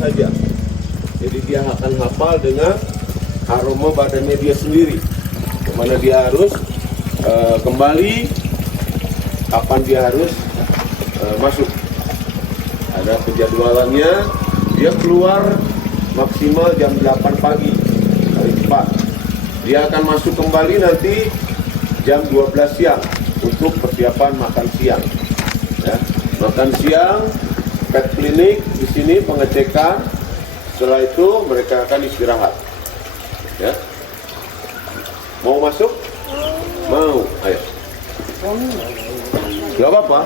saja. Jadi dia akan hafal dengan aroma badannya dia sendiri, kemana dia harus kembali, kapan dia harus masuk. Ada penjadwalannya, dia keluar maksimal jam 8 pagi hari cepat. Dia akan masuk kembali nanti jam 12 siang untuk persiapan makan siang. Ya, makan siang, pet klinik di sini pengecekan. Setelah itu mereka akan istirahat. Ya, mau masuk? Mau, ayo. Gak apa-apa.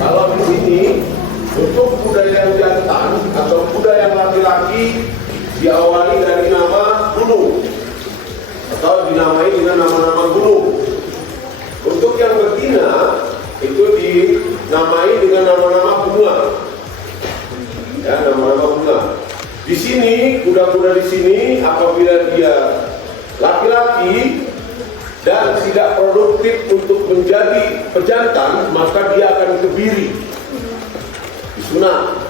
Kalau di sini untuk kuda yang jantan atau kuda yang laki-laki diawali dari nama gunung atau dinamai dengan nama-nama gunung. Untuk yang betina itu dinamai dengan nama-nama bunga. Ya, nama-nama bunga. Di sini kuda-kuda di sini apabila dia laki-laki dan tidak produktif untuk menjadi pejantan, maka dia akan kebiri, disunat.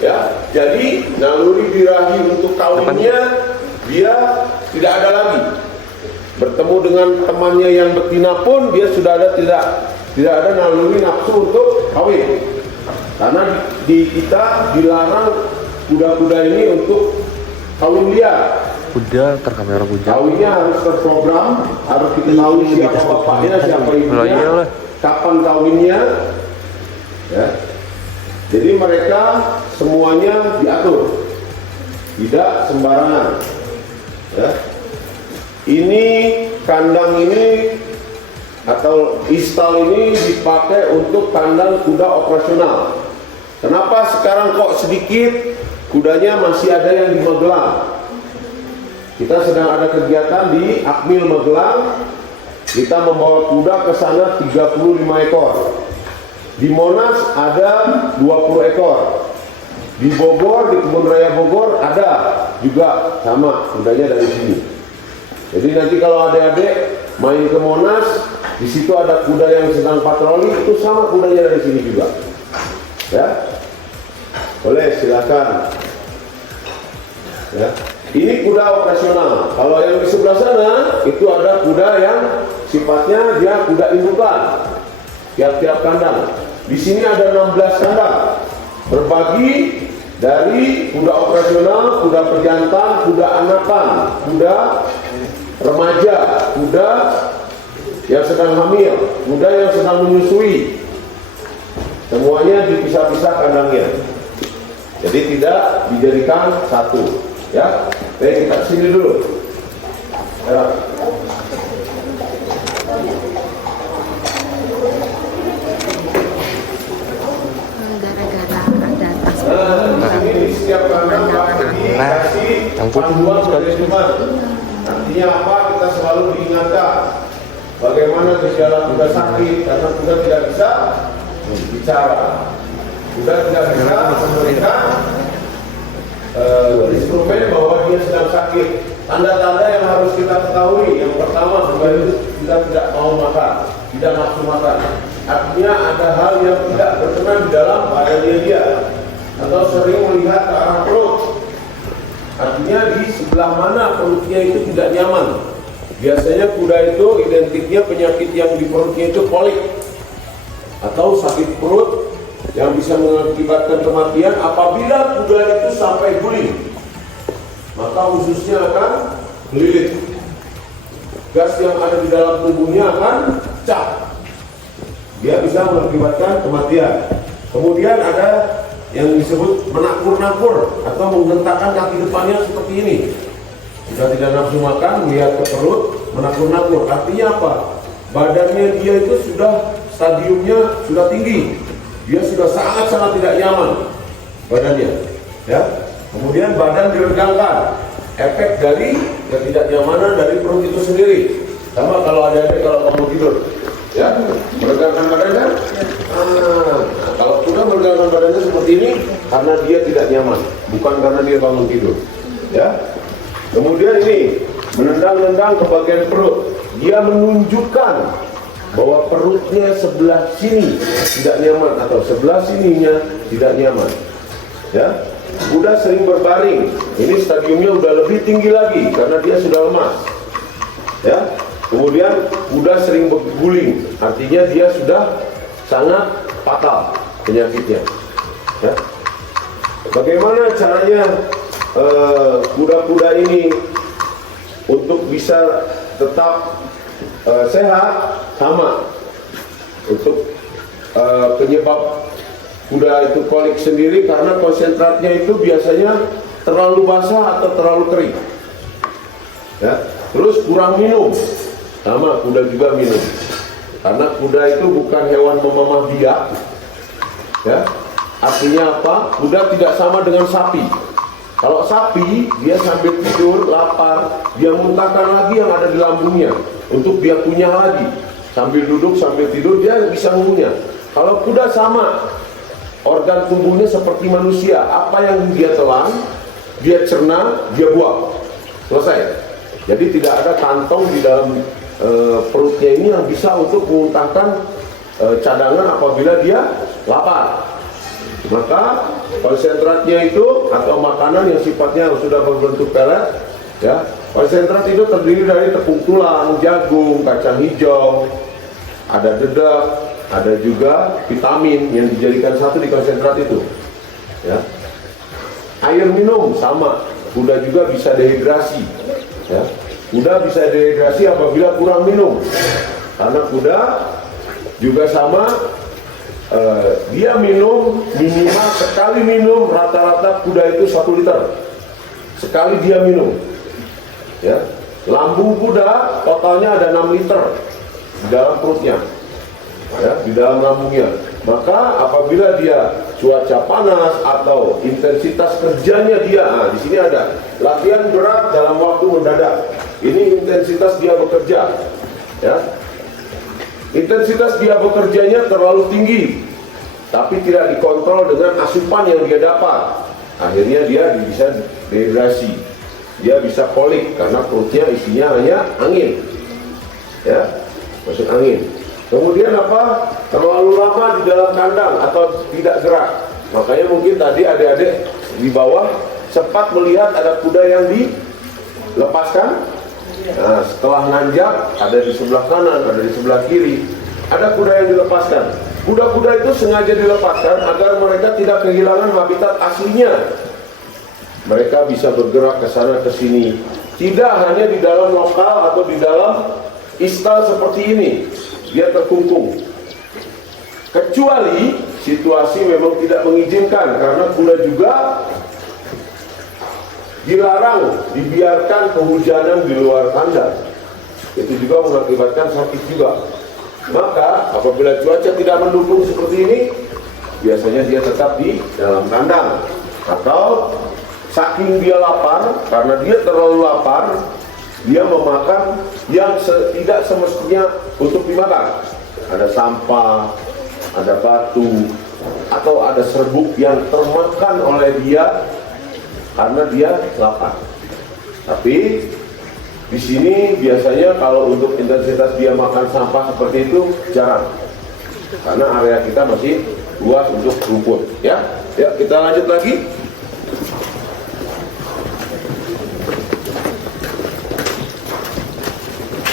Ya, jadi naluri birahi untuk kawinnya dia tidak ada lagi. Bertemu dengan temannya yang betina pun dia sudah ada tidak ada naluri nafsu untuk kawin. Karena di kita dilarang kuda-kuda ini untuk kawin liar. Kuda terkamera kuda. Kawinnya harus terprogram, harus diketahui siapa bapaknya, siapa ibunya, kapan kawinnya. Ya. Jadi mereka semuanya diatur, tidak sembarangan. Ya. Ini kandang ini atau istal ini dipakai untuk kandang kuda operasional. Kenapa sekarang kok sedikit kudanya masih ada yang di Magelang? Kita sedang ada kegiatan di Akmil Magelang. Kita membawa kuda ke sana 35 ekor. Di Monas ada 20 ekor. Di Bogor, di Kebun Raya Bogor ada juga sama kudanya dari sini. Jadi nanti kalau adik-adik main ke Monas, di situ ada kuda yang sedang patroli, itu sama kudanya dari sini juga. Ya, boleh silakan. Ya. Ini kuda operasional. Kalau yang di sebelah sana itu ada kuda yang sifatnya dia kuda indukan. Tiap-tiap kandang. Di sini ada 16 kandang. Berbagi dari kuda operasional, kuda pejantan, kuda anakan, kuda remaja, kuda yang sedang hamil, kuda yang sedang menyusui. Semuanya dipisah-pisah kandangnya. Jadi tidak dijadikan satu. Ya, baik, kita sini dulu. Ya. Gara-gara ada tas Ini setiap kandang dikasih panduan manajemen. Artinya apa? Kita selalu diingatkan bagaimana gejala kuda sakit, karena kuda tidak bisa bicara. Kuda tidak bisa memberikan instrumen bahwa dia sedang sakit. Tanda-tanda yang harus kita ketahui, yang pertama kuda itu kita tidak mau makan, tidak nafsu makan. Artinya ada hal yang tidak berkenan di dalam badannya dia, atau sering melihat ke arah perut. Artinya di sebelah mana perutnya itu tidak nyaman. Biasanya kuda itu identiknya penyakit yang di perutnya itu kolik atau sakit perut yang bisa mengakibatkan kematian apabila kuda itu sampai guling, maka ususnya akan melilit. Gas yang ada di dalam tubuhnya akan pecah. Dia bisa mengakibatkan kematian. Kemudian ada yang disebut menakur-nakur atau menghentakkan kaki depannya seperti ini. Jika tidak nafsu makan, melihat ke perut, menakur-nakur. Artinya apa? Badannya dia itu sudah stadiumnya sudah tinggi. Dia sudah sangat-sangat tidak nyaman badannya. Ya. Kemudian badan diregangkan. Efek dari ketidaknyamanan dari perut itu sendiri. Sama kalau ada kalau kamu tidur. Ya, meregangkan badan kan? Nah, kalau kuda meregangkan badannya seperti ini karena dia tidak nyaman, bukan karena dia bangun tidur. Ya. Kemudian ini menendang-nendang ke bagian perut. Dia menunjukkan bahwa perutnya sebelah sini tidak nyaman atau sebelah sininya tidak nyaman. Ya. Kuda sering berbaring. Ini stadiumnya udah lebih tinggi lagi karena dia sudah lemas. Ya. Kemudian kuda sering berguling, artinya dia sudah sangat fatal penyakitnya. Ya. Bagaimana caranya kuda-kuda ini untuk bisa tetap sehat? Sama. Untuk penyebab kuda itu kolik sendiri karena konsentratnya itu biasanya terlalu basah atau terlalu kering. Ya. Terus kurang minum. Sama, kuda juga minum. Karena kuda itu bukan hewan memamah biak. Ya. Artinya apa? Kuda tidak sama dengan sapi. Kalau sapi, dia sambil tidur, lapar, dia muntahkan lagi yang ada di lambungnya untuk dia kunyah lagi. Sambil duduk, sambil tidur, dia bisa mengunyah. Kalau kuda sama, organ tubuhnya seperti manusia. Apa yang dia telan, dia cerna, dia buang. Selesai. Jadi tidak ada kantong di dalam perutnya ini yang bisa untuk memuntahkan cadangan apabila dia lapar. Maka konsentratnya itu atau makanan yang sifatnya sudah berbentuk pelet, ya, konsentrat itu terdiri dari tepung tulang, jagung, kacang hijau, ada dedak, ada juga vitamin yang dijadikan satu di konsentrat itu. Ya. Air minum sama, kuda juga bisa dehidrasi. Ya. Kuda bisa dehidrasi apabila kurang minum, karena kuda juga sama. Dia minum minimal sekali minum rata-rata kuda itu 1 liter sekali dia minum. Ya. Lambung kuda totalnya ada 6 liter di dalam perutnya, ya, di dalam lambungnya. Maka apabila dia cuaca panas atau intensitas kerjanya dia, di sini ada latihan berat dalam waktu mendadak. Ini intensitas dia bekerja, ya. Intensitas dia bekerjanya terlalu tinggi, tapi tidak dikontrol dengan asupan yang dia dapat. Akhirnya dia bisa dehidrasi, dia bisa kolik karena perutnya isinya hanya angin, ya, masuk angin. Kemudian apa? Terlalu lama di dalam kandang atau tidak gerak. Makanya mungkin tadi adik-adik di bawah sempat melihat ada kuda yang dilepaskan. Nah, setelah nanjak, ada di sebelah kanan, ada di sebelah kiri, ada kuda yang dilepaskan. Kuda-kuda itu sengaja dilepaskan agar mereka tidak kehilangan habitat aslinya. Mereka bisa bergerak ke sana ke sini, tidak hanya di dalam lokal atau di dalam istal seperti ini. Dia terkungkung. Kecuali situasi memang tidak mengizinkan, karena kuda juga dilarang dibiarkan kehujanan di luar kandang. Itu juga mengakibatkan sakit juga. Maka apabila cuaca tidak mendukung seperti ini, biasanya dia tetap di dalam kandang. Atau saking dia lapar, karena dia terlalu lapar, dia memakan yang tidak semestinya untuk dimakan. Ada sampah, ada batu, atau ada serbuk yang termakan oleh dia karena dia lapar. Tapi di sini biasanya kalau untuk intensitas dia makan sampah seperti itu jarang, karena area kita masih luas untuk rumput. Ya, kita lanjut lagi.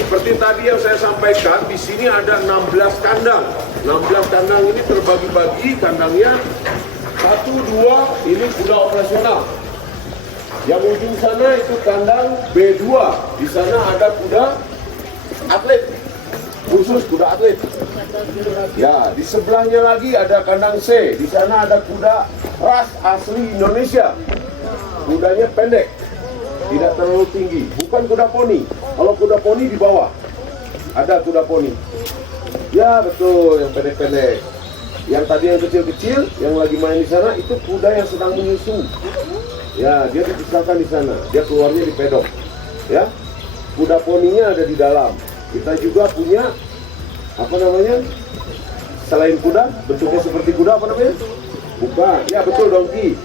Seperti tadi yang saya sampaikan, di sini ada 16 kandang. 16 kandang ini terbagi-bagi kandangnya 1, 2, ini kuda operasional. Yang ujung sana itu kandang B2. Di sana ada kuda atlet, khusus kuda atlet. Ya, di sebelahnya lagi ada kandang C. Di sana ada kuda ras asli Indonesia. Kudanya pendek, tidak terlalu tinggi. Bukan kuda poni. Kalau kuda poni di bawah ada kuda poni. Ya betul, yang pendek-pendek. Yang tadi yang kecil-kecil, yang lagi main di sana itu kuda yang sedang menyusu. Ya, dia dipisahkan di sana. Dia keluarnya di pedok. Ya, kuda poninya ada di dalam. Kita juga punya apa namanya? Selain kuda, bentuknya seperti kuda apa namanya? Bukan, ya betul donkey.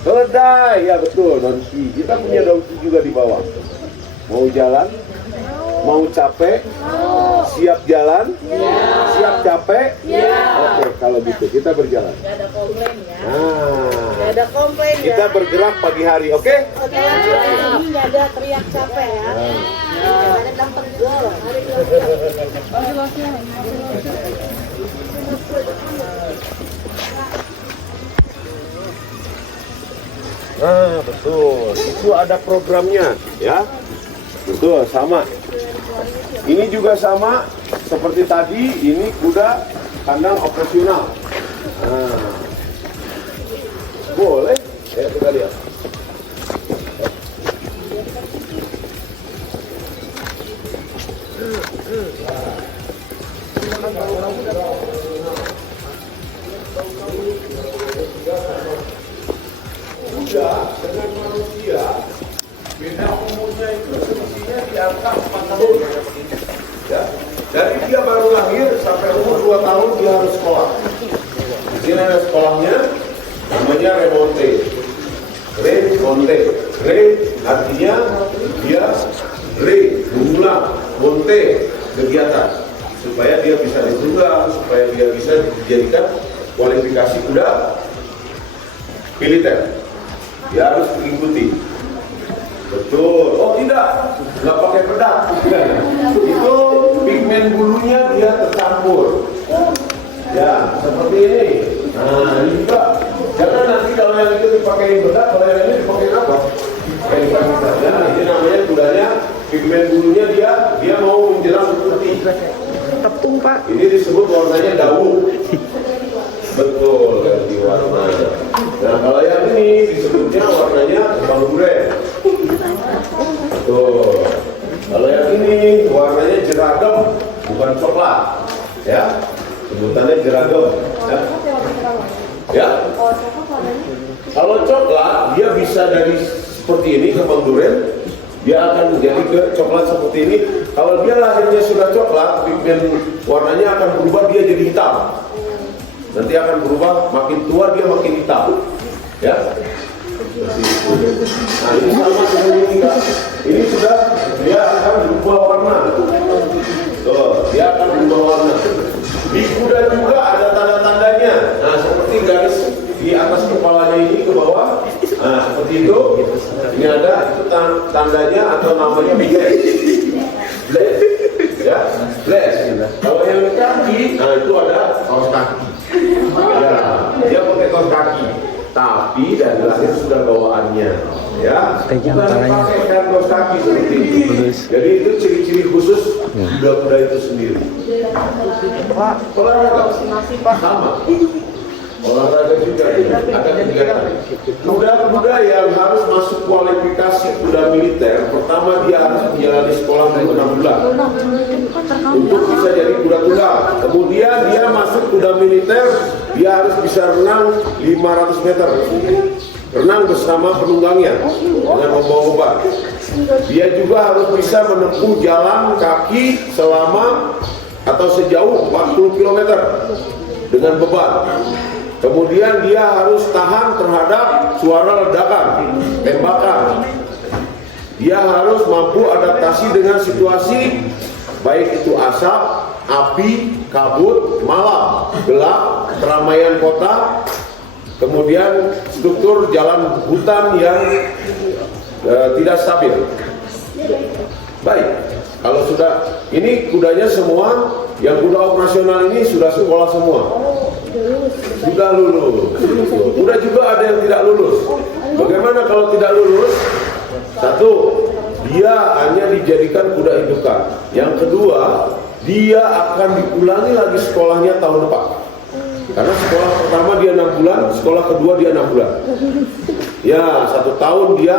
Keledai, ya betul donkey. Kita punya donkey juga di bawah. Mau jalan? Mau capek? Siap jalan? Siap capek? Oke, kalau gitu kita berjalan. Gak ada komplain ya. Nah, Gak ada komplain ya. kita bergerak pagi hari, oke? Oke. Gak ada teriak capek ya. Gak ada bilang pegel. Nah, betul. Itu ada programnya, ya. Betul, sama. Ini juga sama seperti tadi. Ini kuda kandang operasional. Nah, boleh. Ya, kita lihat. Kuda dengan manusia beda umurnya itu selisihnya di angka 4 tahun. Ya, dari dia baru lahir sampai umur 2 tahun dia harus sekolah. Di sini ada sekolahnya, namanya remonte. Remonte. Re artinya dia mengulang, monte kegiatan supaya dia bisa ditunggang, supaya dia bisa dijadikan kualifikasi kuda militer. Dia harus mengikuti. Betul. Oh tidak, nggak pakai pedang. Itu pigmen bulunya dia tercampur. Ya, seperti ini. Nah, ini juga. Jangan nanti kalau yang itu dipakai bedak, kalau yang ini dipakai apa? Ya, ini namanya kudanya pigmen bulunya dia mau menjelang putih. Tepung Pak. Ini disebut warnanya daun. Betul, ganti warna. Nah, kalau yang ini disebutnya warnanya kembang duren. Betul. Kalau yang ini warnanya jeragam, bukan coklat. Ya, sebutannya jeragam. Ya. Kalau coklat, dia bisa dari seperti ini kembang duren, dia akan menjadi ke coklat seperti ini. Kalau dia lahirnya sudah coklat, pigmen warnanya akan berubah, dia jadi hitam. Nanti akan berubah, makin tua dia makin hitam. Ya. Nah, ini sama dengan ini enggak. Ini sudah dia akan berubah warna. Tuh, dia akan berubah warna. Di kuda juga ada tanda-tandanya. Nah, seperti garis di atas kepalanya ini ke bawah. Nah, seperti itu. Ini ada itu tandanya atau namanya bless. Ya, bless. Kalau yang di kaki, nah itu ada kaos kaki. Ya, dia pakai kaos kaki. Tapi dari lahir sudah bawaannya, ya. Bukan pakai kaos kaki seperti itu. Jadi itu ciri-ciri khusus kuda-kuda itu sendiri. Pak, olahraga sama. Olahraga juga ada kegiatan. Kuda-kuda yang harus masuk kualifikasi kuda militer, pertama dia harus menjalani sekolah 6 bulan untuk bisa jadi kuda tunggang. Kemudian dia masuk kuda militer, dia harus bisa renang 500 meter. Renang bersama penunggangnya dengan membawa beban. Dia juga harus bisa menempuh jalan kaki selama atau sejauh 40 km dengan beban. Kemudian dia harus tahan terhadap suara ledakan, tembakan. Dia harus mampu adaptasi dengan situasi, baik itu asap, api, kabut, malam, gelap, keramaian kota, kemudian struktur jalan hutan yang tidak stabil. Baik, kalau sudah, ini kudanya semua, yang kuda operasional ini sudah sekolah semua. Sudah lulus. Kuda juga ada yang tidak lulus. Bagaimana kalau tidak lulus? Satu, dia hanya dijadikan kuda indukan. Yang kedua, dia akan diulangi lagi sekolahnya tahun depan. Karena sekolah pertama dia 6 bulan, sekolah kedua dia 6 bulan. Ya, 1 tahun dia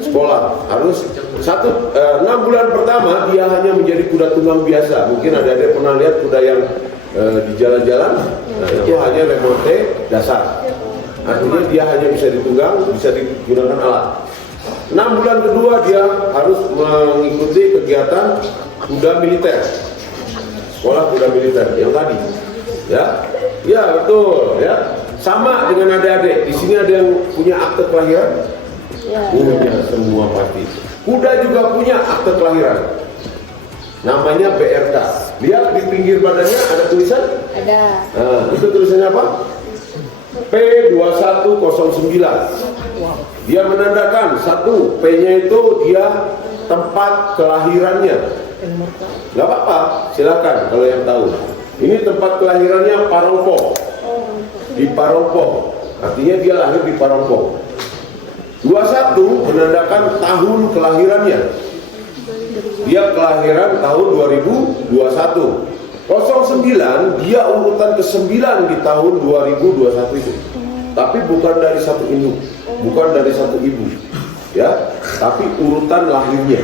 sekolah. Harus 6 bulan pertama dia hanya menjadi kuda tunggang biasa. Mungkin ada pernah lihat kuda yang di jalan-jalan, nah itu hanya remonte dasar. Artinya dia hanya bisa ditunggang, bisa digunakan alat. 6 bulan kedua dia harus mengikuti kegiatan kuda militer. sekolah kuda militer yang tadi. Ya, ya betul. Ya, sama dengan adik-adik. Di sini ada yang punya akte kelahiran. Punya semua pasti. Kuda juga punya akte kelahiran. Namanya BRK. Lihat di pinggir badannya ada tulisan? Ada. Nah, itu tulisannya apa? P2109. Dia menandakan satu, P-nya itu dia tempat kelahirannya. Gak apa-apa, silakan kalau yang tahu. Ini tempat kelahirannya Parongpo. Di Parongpo. Artinya dia lahir di Parongpo. 21 menandakan tahun kelahirannya. Dia kelahiran tahun 2021. 09 dia urutan ke-9 di tahun 2021 itu. Tapi bukan dari satu induk, bukan dari satu ibu. Ya, tapi urutan lahirnya.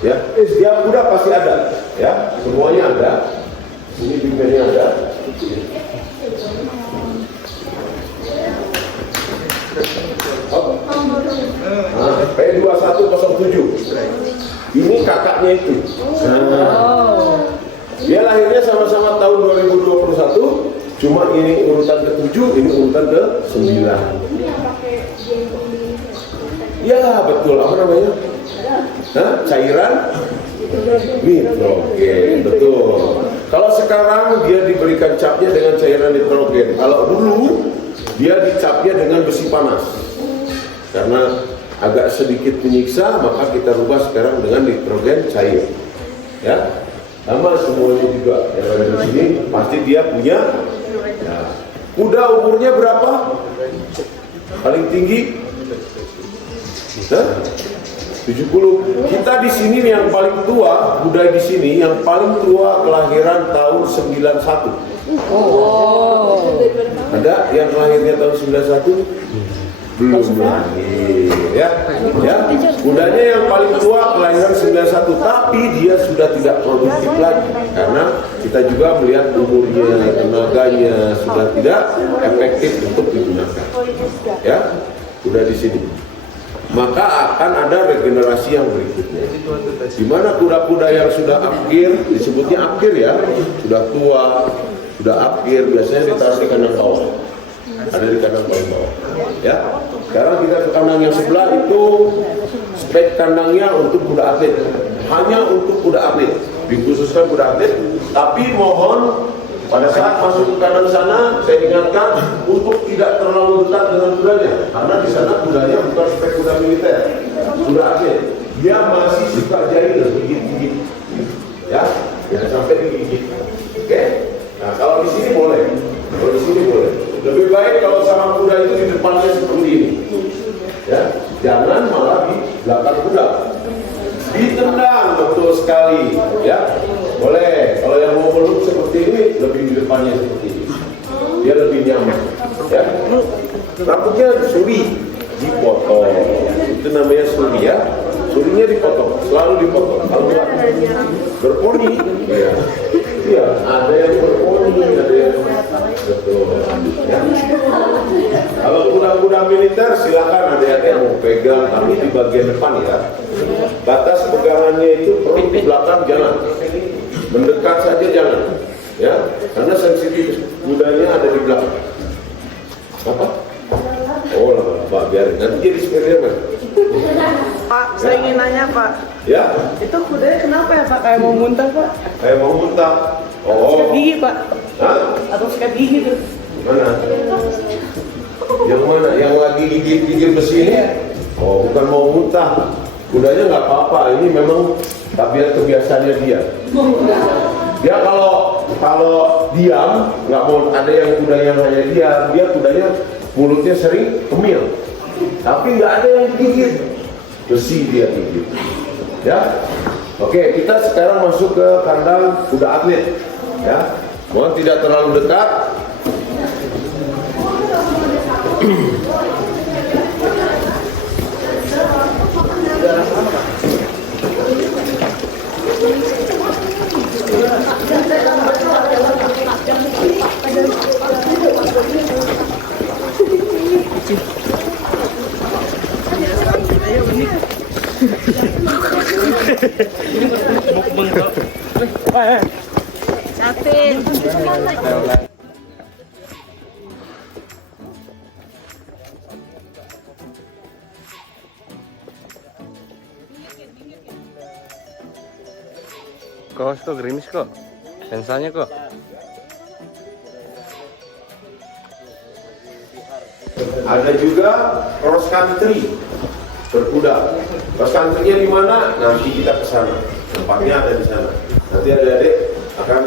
Ya, dia kuda pasti ada, ya. Semuanya ada. Ini bimbingnya ada. Nah, P2107. Ini kakaknya itu. Dia lahirnya sama-sama tahun 2021, cuma ini urutan ke-7, ini urutan ke-9. Ya betul, apa namanya? Cairan nitrogen, betul. Kalau sekarang dia diberikan capnya dengan cairan nitrogen. Kalau dulu dia dicapnya dengan besi panas. Karena agak sedikit menyiksa, maka kita rubah sekarang dengan nitrogen cair. Ya, sama semuanya juga yang ada di sini pasti dia punya. Ya. Kuda umurnya berapa? Paling tinggi? 70. Kita di sini yang paling tua, kuda di sini yang paling tua kelahiran tahun 91. Ada yang lahirnya tahun 91? Belum lahir, ya. Kudanya yang paling tua kelahiran 91, tapi dia sudah tidak produktif lagi karena kita juga melihat umurnya, tenaganya sudah tidak efektif untuk digunakan. Ya, kuda di sini. Maka akan ada regenerasi yang berikutnya. Di mana kuda-kuda yang sudah akhir, disebutnya akhir ya, sudah tua, sudah akhir, biasanya ditaruh di kandang bawah. Ada di kandang paling bawah. Ya. Sekarang kita ke kandang yang sebelah itu spek kandangnya untuk kuda atlet. Hanya untuk kuda atlet, dikhususkan kuda atlet. Tapi mohon pada saat masuk ke kandang sana, saya ingatkan untuk tidak terlalu dekat dengan kudanya, karena di sana kudanya bukan spek kuda militer, kuda atlet. Dia masih suka jahil, gigit-gigit, ya, jangan sampai digigit. Oke? Nah, kalau di sini boleh, kalau di sini boleh. Lebih baik kalau sama kuda itu di depannya seperti ini, ya, jangan malah di belakang kuda. Ditendang betul sekali, ya. Boleh, kalau yang mau peluk seperti ini, lebih di depannya seperti ini. Dia lebih nyaman. Ya. Rambutnya suri, dipotong. Itu namanya suri ya. Surinya dipotong, selalu dipotong. Kalau nggak berponi, ya. Iya, ada yang berponi, ada yang betul. Ya. Kalau kuda-kuda militer silakan ada yang mau pegang, tapi di bagian depan ya. Batas pegangannya itu perut di belakang jangan. Mendekat saja jangan, ya, karena sensitif kudanya ada di belakang. Apa? Oh lah, Pak, biarin nanti jadi eksperimen. Pak, saya ingin nanya Pak. Ya? Itu kudanya kenapa ya Pak? Kayak mau muntah Pak? Kayak mau muntah. Atau sikat gigi Pak? Hah? Atau sikat gigi tuh? Mana? Yang mana? Yang lagi gigit-gigit besi ini? Oh, bukan mau muntah. Kudanya nggak apa-apa. Ini memang tabiat kebiasaannya dia. Dia kalau diam, nggak mau ada yang kuda yang hanya diam. Dia kudanya mulutnya sering kemil. Tapi nggak ada yang gigit. Besi dia gigit. Ya. Oke, kita sekarang masuk ke kandang kuda atlet. Ya. Mohon tidak terlalu dekat. Kevin. Kok gerimis kok. Lensanya kok. Ada juga cross country berkuda. Cross country-nya di mana? Nanti kita ke sana. Tempatnya ada di sana. Nanti adik-adik akan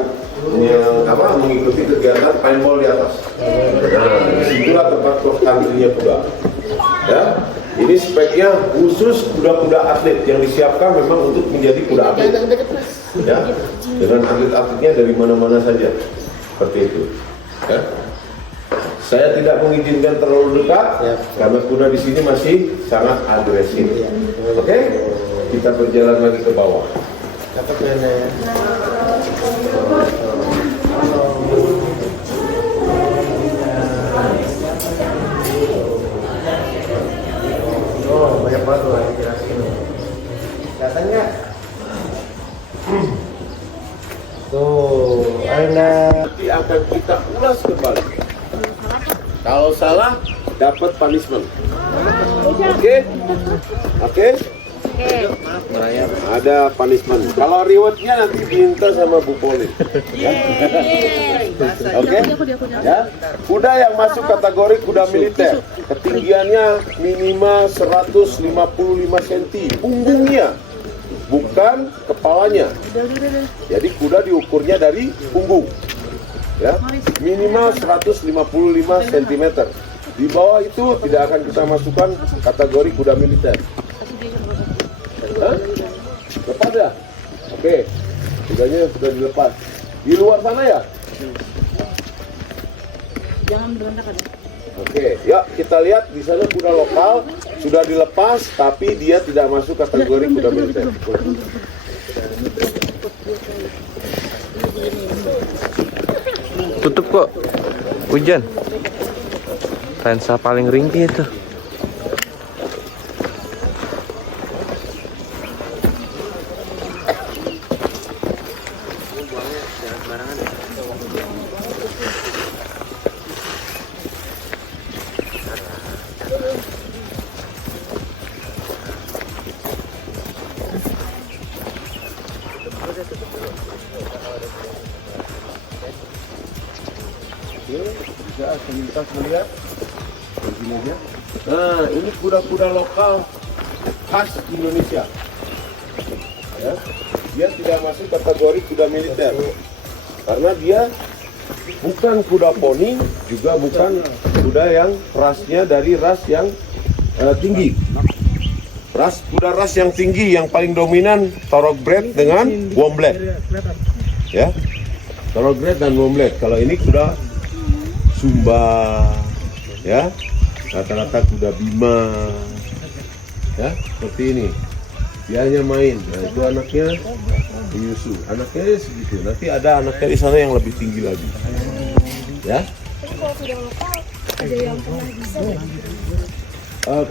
mengikuti kegiatan paintball di atas. Nah, disitulah tempat cross country-nya kuda. Ya, ini speknya khusus kuda-kuda atlet yang disiapkan memang untuk menjadi kuda atlet. Ya, dengan atlet-atletnya dari mana-mana saja. Seperti itu. Ya. Saya tidak mengizinkan terlalu dekat karena kuda di sini masih sangat agresif. Oke, kita berjalan lagi ke bawah. Oh, banyak banget loh yang dikasih. Katanya tuh, ada. Nanti akan kita ulas kembali. Kalau salah, dapat punishment. Oke? Oke? Ada punishment. Kalau rewardnya nanti diminta sama Bu Polin. Ya? Oke? Ya? Kuda yang masuk kategori kuda militer, ketinggiannya minimal 155 cm, punggungnya, bukan kepalanya. Jadi kuda diukurnya dari punggung. Ya, minimal 155 cm. Di bawah itu tidak akan kita masukkan kategori kuda militer. Hah? Lepas ya? Oke, kudanya sudah dilepas. Di luar sana ya? Jangan berantakan. Oke, ya kita lihat di sana kuda lokal sudah dilepas, tapi dia tidak masuk kategori kuda militer. Tutup kok. Hujan. Lensa paling ringkih itu. Bisa penyintas melihat begini aja. Nah, ini kuda-kuda lokal khas Indonesia. Ya, dia tidak masuk kategori kuda militer karena dia bukan kuda poni, juga bukan kuda yang rasnya dari ras yang tinggi. Kuda ras yang tinggi yang paling dominan Thoroughbred dengan Wombled. Ya, Thoroughbred dan Wombled. Kalau ini kuda Sumba, ya, rata-rata kuda Bima, ya, seperti ini. Dia hanya main. Nah, itu anaknya menyusu. Anaknya segitu. Nanti ada anaknya di sana yang lebih tinggi lagi, ya.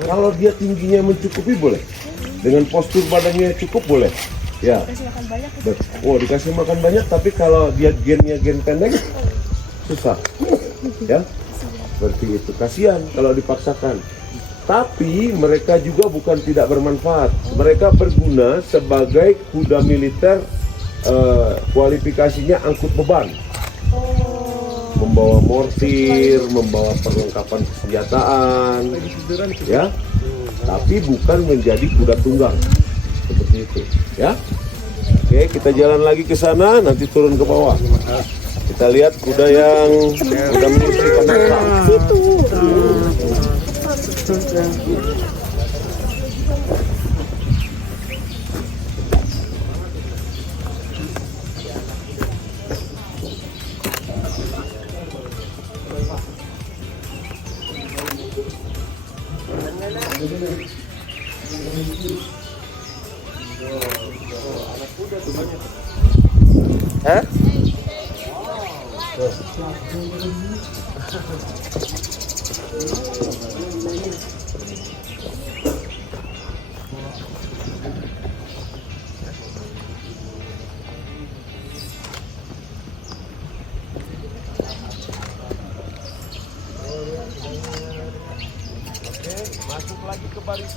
Kalau dia tingginya mencukupi boleh, dengan postur badannya cukup boleh, ya. Oh, dikasih makan banyak, tapi kalau dia gennya gen pendek, susah. Ya, seperti itu. Kasihan kalau dipaksakan. Tapi mereka juga bukan tidak bermanfaat. Mereka berguna sebagai kuda militer. Kualifikasinya angkut beban, membawa mortir, membawa perlengkapan senjataan, ya. Tapi bukan menjadi kuda tunggang seperti itu, ya. Oke, kita jalan lagi ke sana, nanti turun ke bawah. Kita lihat kuda yang sudah menyusui penaklak. Hah?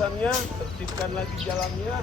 lintasannya, tertibkan lagi jalannya.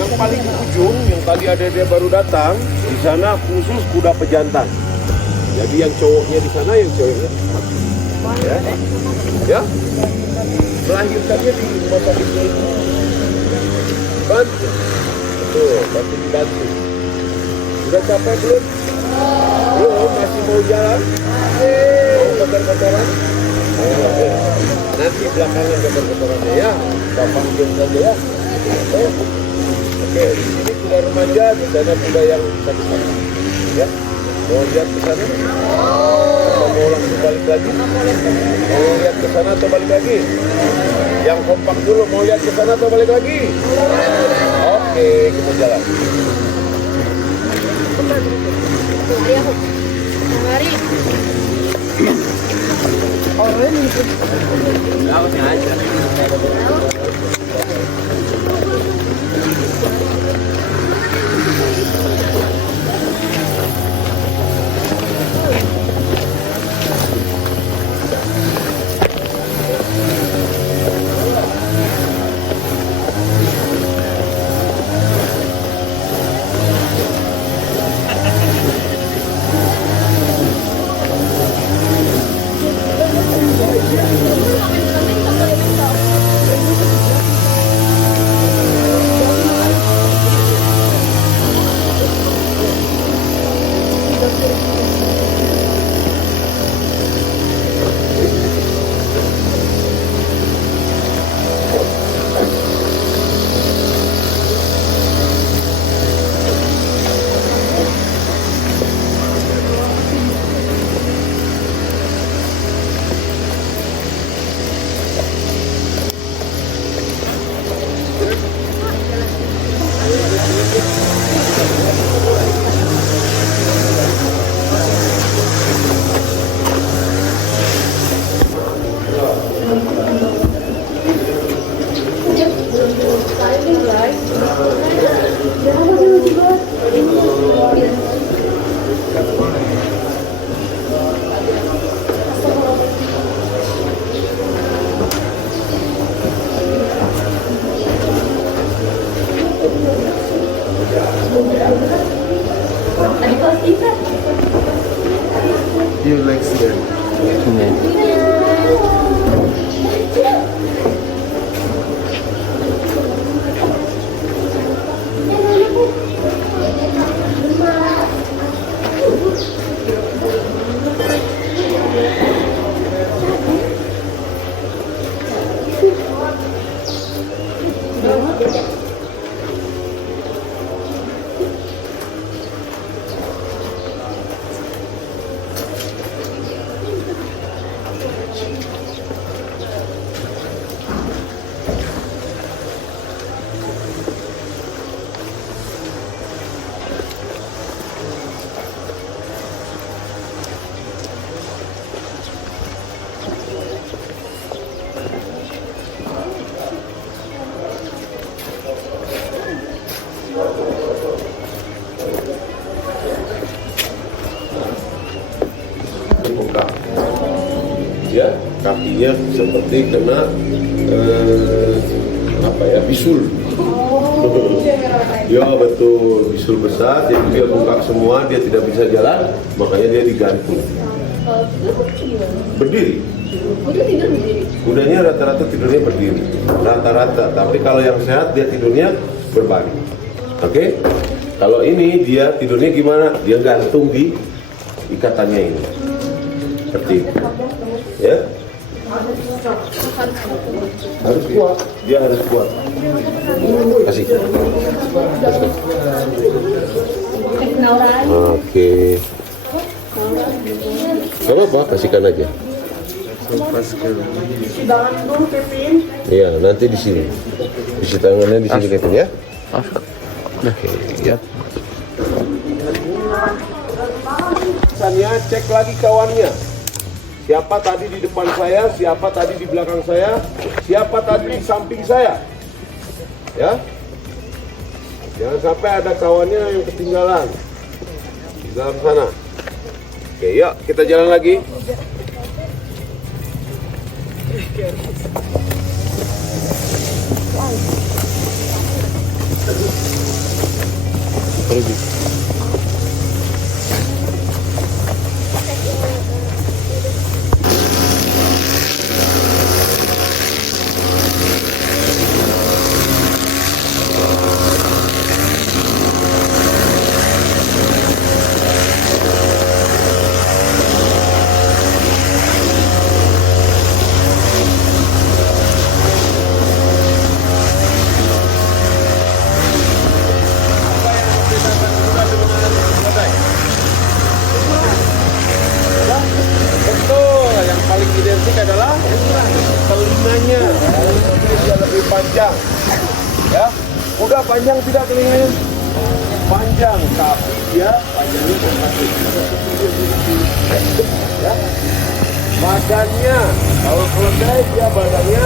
Yang paling ujung, yang tadi ada baru datang, di sana khusus kuda pejantan. Jadi yang cowoknya di sana, yang ceweknya di sana. Ya, ya. Melahirkannya di rumah sakit ini. Bantu, tuh, bantu. Sudah capek belum? Belum, masih mau jalan? Mau kotor-kotoran? Nanti belakangan kotor-kotorannya ya. Kita panggil saja ya. Oke, di sini kuda remaja, di sana kuda yang satu-satu. Ya, mau lihat ke sana? Atau mau langsung balik lagi? Mau lihat ke sana atau balik lagi? Yang kompak dulu, mau lihat ke sana atau balik lagi? Oke, kita jalan. Mari aku. Mari. You like here. kakinya seperti kena bisul. Ya betul, bisul besar, jadi dia bengkak semua, dia tidak bisa jalan, makanya dia digantung. Berdiri. Kudanya rata-rata tidurnya berdiri, rata-rata. Tapi kalau yang sehat dia tidurnya berbaring. Oke? Kalau ini dia tidurnya gimana? Dia gantung di ikatannya ini. Seperti itu. Ya? Harus kuat, dia harus kuat. Kasih. Oke. Gak apa-apa, kasihkan aja. Iya, nanti di sini. Cuci tangannya di sini, Kevin ya. Oke, ya. Misalnya cek lagi kawannya. Siapa tadi di depan saya, siapa tadi di belakang saya, siapa tadi di samping saya. Ya. Jangan sampai ada kawannya yang ketinggalan di dalam sana. Oke, yuk kita jalan lagi. Adalah telinganya, dia lebih panjang, ya. Udah panjang tidak telinganya? Panjang, tapi dia panjangnya semakin. Ya. Badannya, kalau keledai dia badannya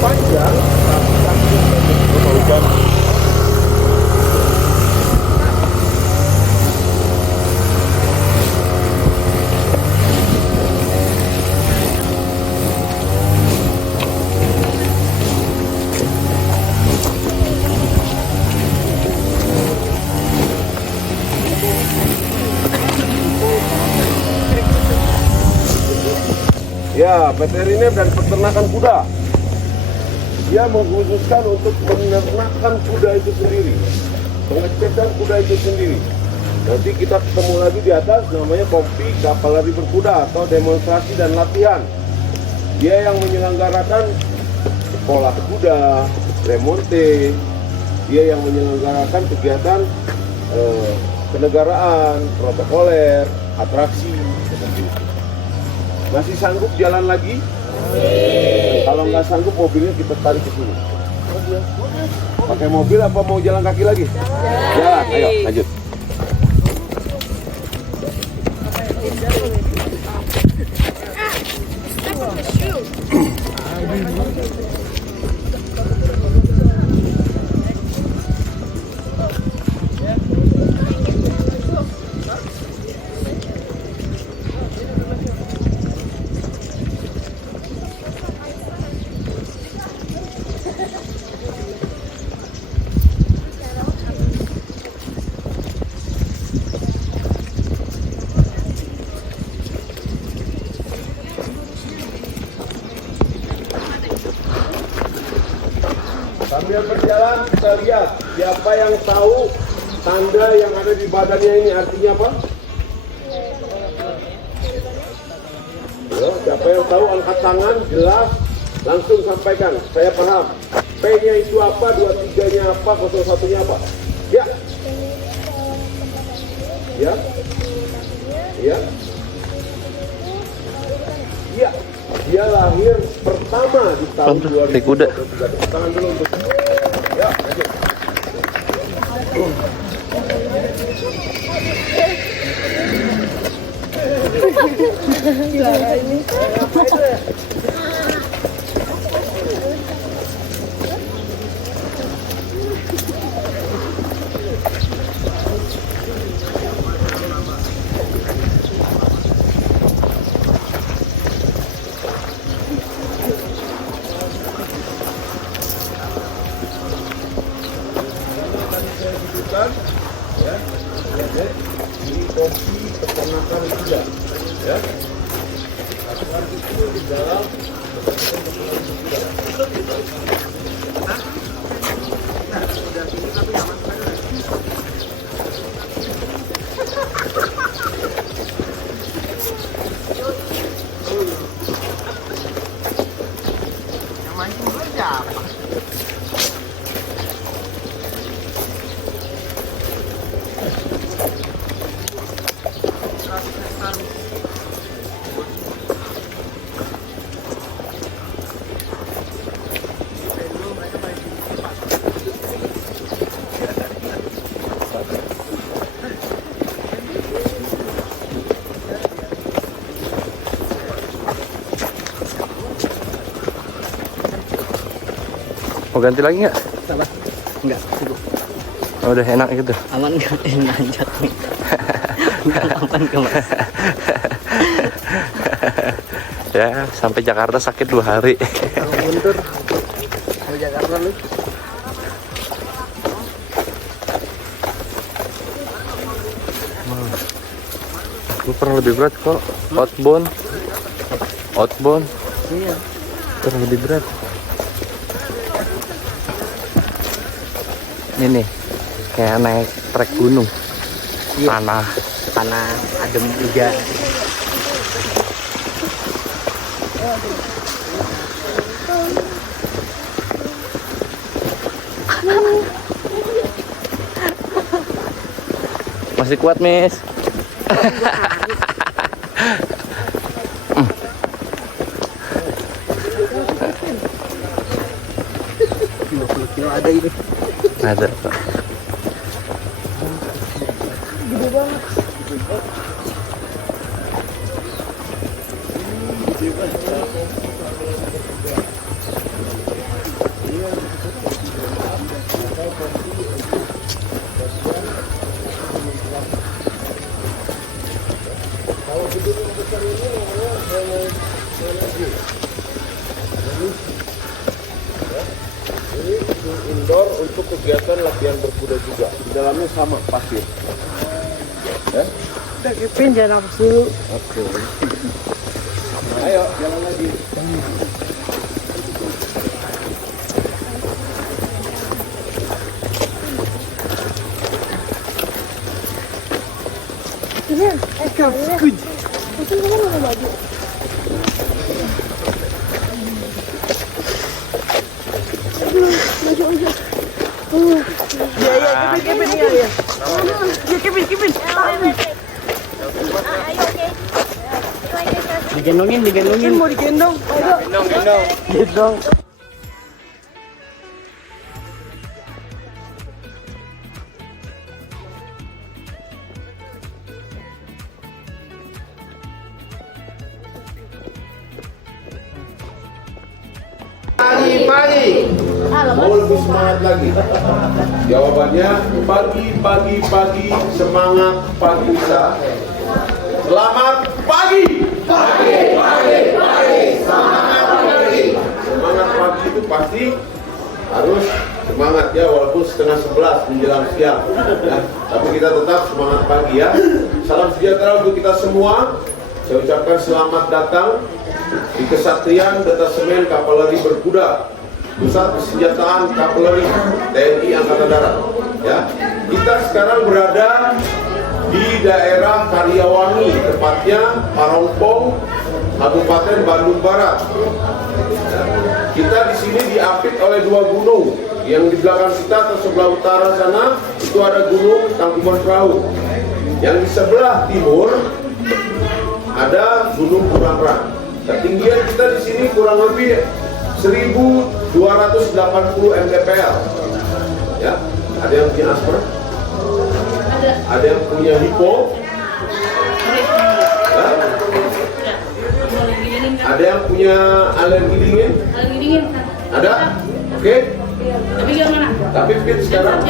panjang, tapi kakinya panjang. Ya, veteriner dan peternakan kuda. Dia mengkhususkan untuk menernakan kuda itu sendiri, pengecekan kuda itu sendiri. Nanti kita ketemu lagi di atas, namanya kompi kapal lari berkuda atau demonstrasi dan latihan. Dia yang menyelenggarakan sekolah kuda, remonte. Dia yang menyelenggarakan kegiatan kenegaraan, protokoler, atraksi, seperti itu. Masih sanggup jalan lagi? Kalau nggak sanggup, mobilnya kita tarik ke sini. Pakai mobil apa mau jalan kaki lagi? Jalan, ayo lanjut. Sambil berjalan kita lihat siapa yang tahu tanda yang ada di badannya ini artinya apa? Ya, siapa yang tahu angkat tangan jelas langsung sampaikan. Saya paham. P-nya itu apa, 23-nya apa, 01-nya apa? Ya. Ya. Ya. Ya. Dia lahir pertama di tahun 2023. Tangan dulu untuk. Ya, lanjut. silakan. Ya. Ini kopi peternakan kuda. Ya. Akan itu di dalam Mau ganti lagi nggak? Apa? Enggak, cukup. Oh, udah enak gitu. Aman enggak? Lanjut nih. Aman ke Mas? Ya, sampai Jakarta sakit 2 hari. Kalau mundur, kalau Jakarta lu. Lu pernah lebih berat kok. Outbound. Outbound. Iya. Pernah lebih berat. Ini kayak naik trek gunung. Iya. Tanah Adem juga. masih kuat, Miss. Kilo ada ini. Ada, Pak. Indoor untuk kegiatan latihan berkuda juga. Di dalamnya sama pasir. Ya? Udah Kevin jangan nafas dulu. Oke. Ayo jalan lagi. Iya, Kevin iya. Iya, Kevin. Digendongin. Kevin mau digendong. Gendong. Pagi-pagi. Mau lebih semangat lagi? Jawabannya pagi semangat pagi kita. Selamat pagi. Semangat pagi itu pasti harus semangat ya, walaupun setengah 11 menjelang siang ya. Tapi kita tetap semangat pagi ya. Salam sejahtera untuk kita semua. Saya ucapkan selamat datang di Kesatrian Detasemen Kavaleri Berkuda, Pusat Persenjataan Kavaleri TNI Angkatan Darat. Ya, kita sekarang berada di daerah Karyawangi, tepatnya Parongpong, Kabupaten Bandung Barat. Ya, kita di sini diapit oleh 2 gunung. Yang di belakang kita atau sebelah utara sana itu ada Gunung Tangkuban Perahu. Yang di sebelah timur ada Gunung Burangrang. Ketinggian kita di sini kurang lebih 1.280 mdpl. Ya, ada yang punya asper, ada yang punya hipo, ya? Ada yang punya alergi dingin, ada, oke? Tapi fit sekarang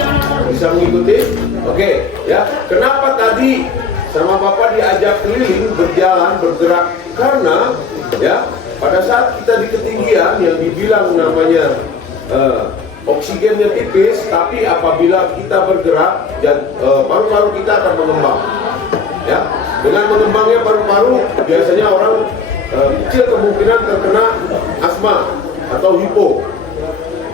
bisa mengikuti, oke? Ya, kenapa tadi sama Bapak diajak keliling, berjalan, bergerak? Karena ya pada saat kita di ketinggian yang dibilang namanya oksigennya tipis, tapi apabila kita bergerak, paru-paru kita akan mengembang. Ya, dengan mengembangnya paru-paru, biasanya orang kecil kemungkinan terkena asma atau hipo.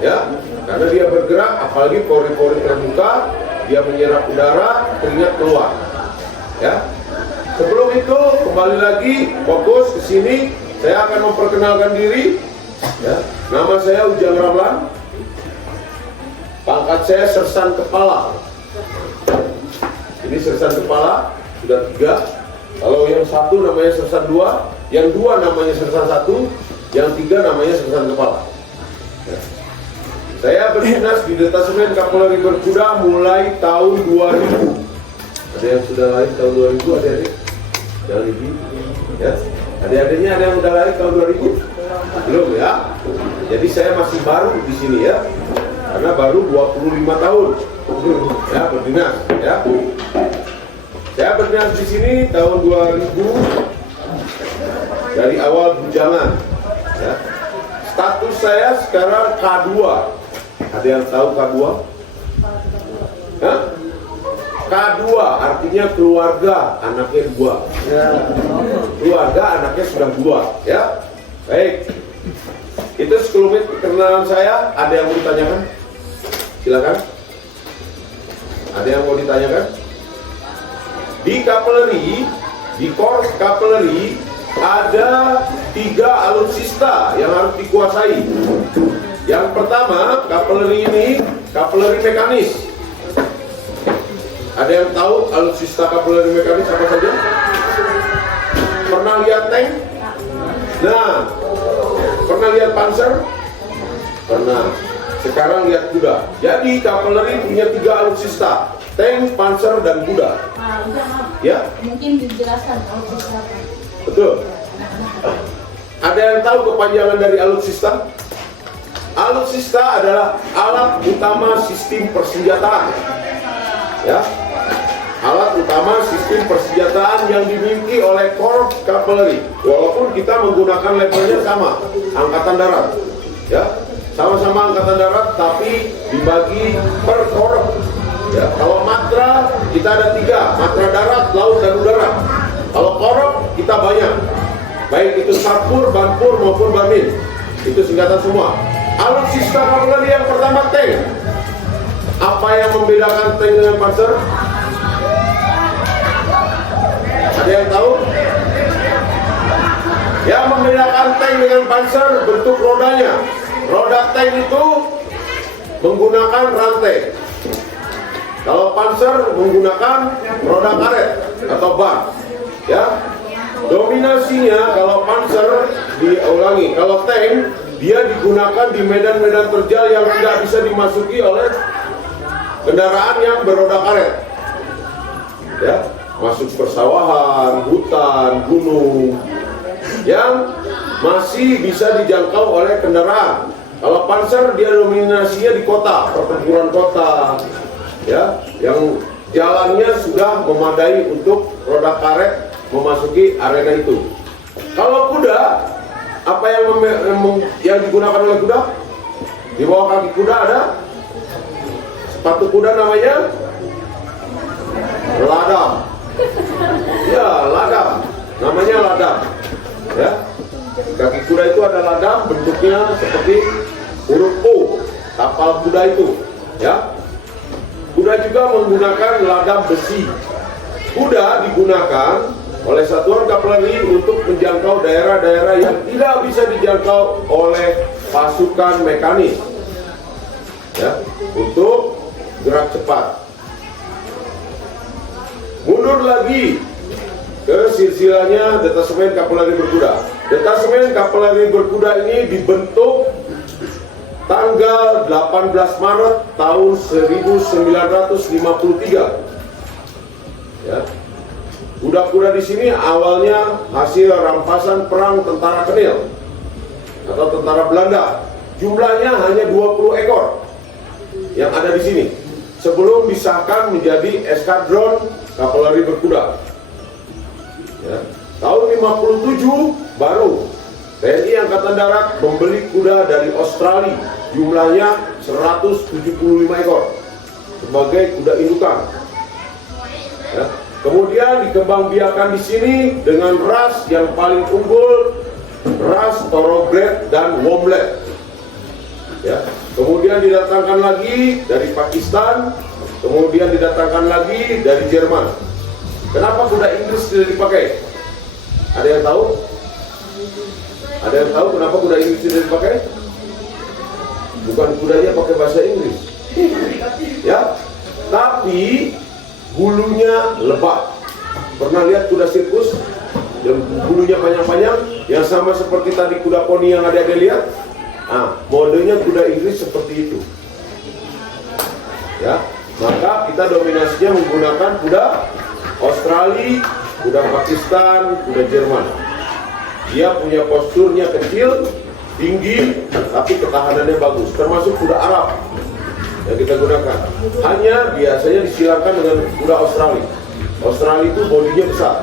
Ya, karena dia bergerak, apalagi pori-pori terbuka, dia menyerap udara, keringat keluar. Ya, sebelum itu kembali lagi fokus ke sini. Saya akan memperkenalkan diri. Ya, nama saya Ujang Ramlan. Pangkat saya sersan kepala. Ini sersan kepala sudah 3. Kalau yang 1 namanya sersan 2, yang 2 namanya sersan 1, yang 3 namanya sersan kepala. Ya. Saya berdinas di Detasemen Kapolri Berkuda mulai tahun 2000. Ada yang sudah lahir tahun 2000, adik-adik? Jangan ibu. Ya. Adik-adiknya ada yang sudah lahir tahun 2000? Belum ya? Jadi saya masih baru di sini ya. Karena baru 25 tahun ya berdinas ya. Saya berdinas di sini tahun 2000 dari awal bujangan ya. Status saya sekarang K2. Ada yang tahu K2? Hah? K2 artinya keluarga, anaknya 2 ya. Keluarga, anaknya sudah 2 ya. Baik, itu sekelumit perkenalan saya. Ada yang mau ditanyakan? Silakan. Ada yang mau ditanyakan? Di Kapolri, di Korps Kapolri ada 3 alutsista yang harus dikuasai. Yang pertama, Kapolri ini Kapolri mekanis. Ada yang tahu alutsista Kapolri mekanis apa saja? Pernah lihat tank? Nah, pernah lihat panser? Pernah. Sekarang lihat kuda. Jadi Kapolri punya 3 alutsista: tank, panser, dan kuda. Ya? Mungkin dijelaskan alutsista. Betul. Ada yang tahu kepanjangan dari alutsista? Alutsista adalah alat utama sistem persenjataan. Ya. Alat utama sistem persenjataan yang dimiliki oleh Korps Kapolri. Walaupun kita menggunakan labelnya sama, Angkatan Darat. Ya. Sama-sama Angkatan Darat, tapi dibagi per korps. Ya, kalau matra kita ada 3, matra darat, laut, dan udara. Kalau korps kita banyak, baik itu Sarpur, Banpur maupun Bamin. Itu singkatan semua. Alutsista Kapolri yang pertama tank. Apa yang membedakan tank dengan panser? Ada yang tahu? Yang membedakan tank dengan panser bentuk rodanya. Roda tank itu menggunakan rantai. Kalau panser menggunakan roda karet atau bar. Ya. Dominasinya kalau panser diulangi, kalau tank dia digunakan di medan-medan terjal yang tidak bisa dimasuki oleh kendaraan yang beroda karet. Ya, masuk persawahan, hutan, gunung yang masih bisa dijangkau oleh kendaraan. Kalau panser dia dominasinya di kota, pertempuran kota, ya, yang jalannya sudah memadai untuk roda karet memasuki arena itu. Kalau kuda, apa yang digunakan oleh kuda? Di bawah kaki kuda ada sepatu kuda namanya ladam. Ya, ladam. Namanya ladam. Ya. Kaki kuda itu ada ladam, bentuknya seperti huruf O, kapal kuda itu. Ya. Kuda juga menggunakan ladam besi. Kuda digunakan oleh Satuan Kapolri untuk menjangkau daerah-daerah yang tidak bisa dijangkau oleh pasukan mekanis. Ya, untuk gerak cepat. Mundur lagi ke silsilahnya Detasemen Kapolri Berkuda. Detasemen Kapolri Berkuda ini dibentuk tanggal 18 Maret tahun 1953. Ya. Kuda-kuda di sini awalnya hasil rampasan perang tentara Kenil atau tentara Belanda. Jumlahnya hanya 20 ekor yang ada di sini sebelum disahkan menjadi eskadron Kapolri Berkuda. Ya. Tahun 57 baru TNI Angkatan Darat membeli kuda dari Australia, jumlahnya 175 ekor sebagai kuda indukan. Ya. Kemudian dikembangbiakan di sini dengan ras yang paling unggul, ras Thoroughbred dan Womlet. Ya. Kemudian didatangkan lagi dari Pakistan, kemudian didatangkan lagi dari Jerman. Kenapa kuda Inggris tidak dipakai? Ada yang tahu? Ada yang tahu kenapa kuda Inggris tidak dipakai? Bukan kudanya pakai bahasa Inggris, ya, tapi bulunya lebat. Pernah lihat kuda sirkus yang bulunya panjang-panjang, yang sama seperti tadi kuda poni yang ada lihat? Nah, modenya kuda Inggris seperti itu, ya. Maka kita dominasinya menggunakan kuda Australia, kuda Pakistan, kuda Jerman. Dia punya posturnya kecil, tinggi, tapi ketahanannya bagus. Termasuk kuda Arab yang kita gunakan. Hanya biasanya disilakan dengan kuda Australia. Australia itu bodinya besar,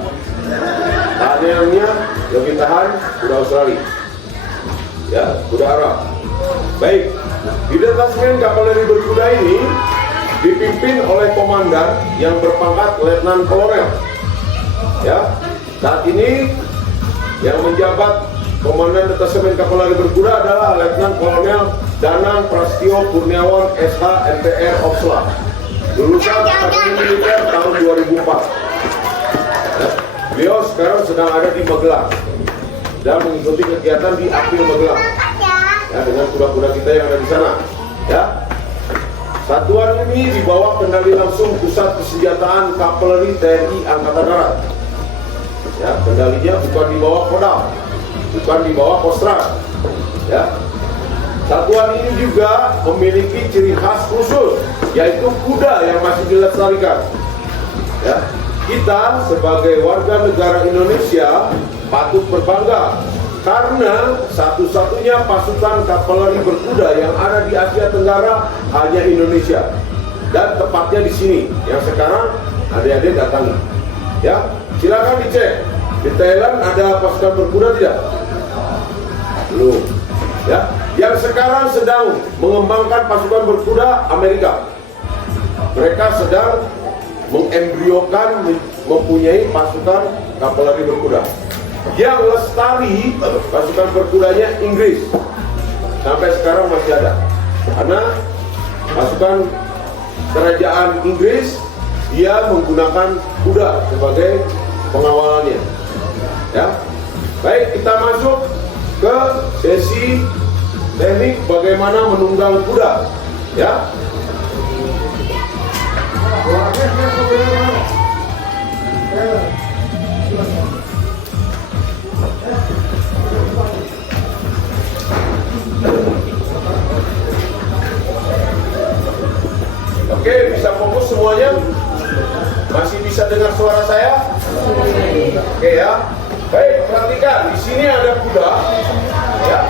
tahanannya lebih tahan kuda Australia. Ya, kuda Arab. Baik, di detasmen kavaleri berkuda ini dipimpin oleh komandan yang berpangkat Letnan Kolonel. Ya, saat ini yang menjabat komandan detasmen kavaleri berkuda adalah Letnan Kolonel Danang Prastio Kurniawan SH MPR Opsla, lulusan Akademi Militer tahun 2004. Ya, beliau sekarang sedang ada di Magelang dan mengikuti kegiatan di Apil Magelang, ya, dengan kuda-kuda kita yang ada di sana. Ya, satuan ini dibawa kendali langsung Pusat Persenjataan Kavaleri TNI Angkatan Darat. Ya, kendalinya bukan di bawah Kodam, bukan di bawah Kostrat. Ya, satuan ini juga memiliki ciri khas khusus, yaitu kuda yang masih dilestarikan. Ya, kita sebagai warga negara Indonesia patut berbangga karena satu-satunya pasukan kavaleri berkuda yang ada di Asia Tenggara hanya Indonesia, dan tepatnya di sini yang sekarang adik-adik datangi. Ya, silakan dicek di Thailand ada pasukan berkuda tidak? Belum. Ya, yang sekarang sedang mengembangkan pasukan berkuda Amerika. Mereka sedang mengembriokan mempunyai pasukan kavaleri berkuda. Yang lestari pasukan berkudanya Inggris sampai sekarang masih ada, karena pasukan kerajaan Inggris dia menggunakan kuda sebagai pengawalannya. Ya, baik, kita masuk ke sesi teknik bagaimana menunggang kuda. Ya, oke, bisa fokus semuanya? Masih bisa dengar suara saya? Oke ya. Baik, perhatikan, di sini ada kuda. Ya.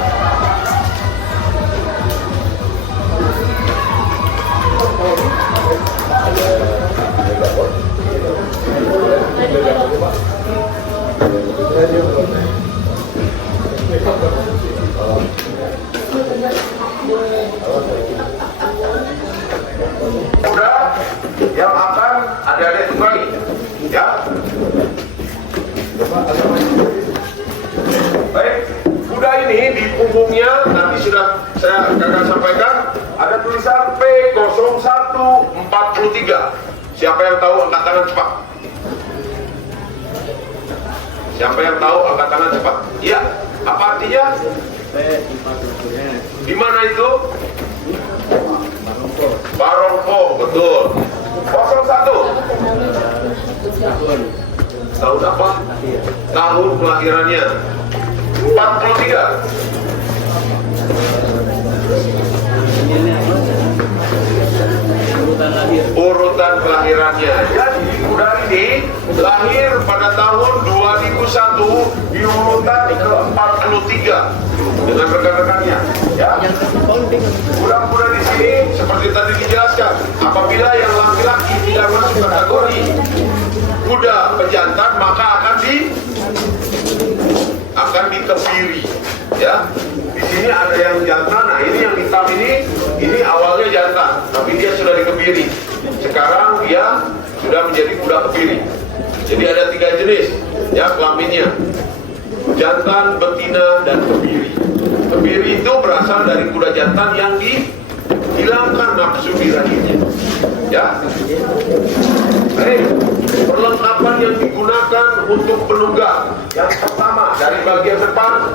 Kuda yang akan adik-adik tunggangi, ya. Baik, kuda ini di punggungnya nanti sudah saya akan sampaikan ada tulisan P0143. Siapa yang tahu angkat tangan cepat? Siapa yang tahu angkat tangan cepat? Iya, apa artinya? Di mana itu? Barongko, betul. 01. Tahun apa? Tahun kelahirannya. 43. Urutan kelahirannya. Jadi kuda ini lahir pada tahun 2001 di urutan ke-43 dengan rekan-rekannya. Ya. Kuda-kuda di sini seperti tadi dijelaskan, apabila yang laki-laki tidak masuk kategori kuda pejantan maka akan dikebiri. Ya. Di sini ada yang jantan. Nah, ini yang hitam ini awalnya jantan, tapi dia sudah dikebiri. Sekarang dia sudah menjadi kuda kebiri. Jadi ada 3 jenis ya kelaminnya: jantan, betina, dan kebiri. Kebiri itu berasal dari kuda jantan yang dihilangkan nafsu birahinya. Ya. Perlengkapan yang digunakan untuk penunggang. Yang pertama, dari bagian depan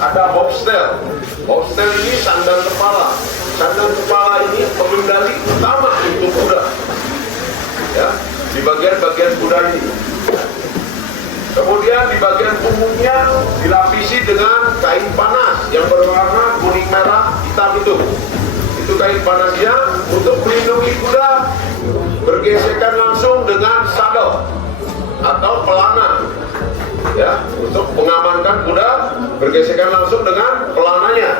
ada hopstel. Hopstel ini sandal kepala. Sandal kepala ini pengendali utama untuk kuda. Ya, di bagian-bagian kuda ini. Kemudian di bagian punggungnya dilapisi dengan kain panas yang berwarna kuning merah hitam itu. Itu kain panasnya untuk melindungi kuda bergesekan langsung dengan sadel atau pelana. Ya, untuk mengamankan kuda bergesekan langsung dengan pelananya.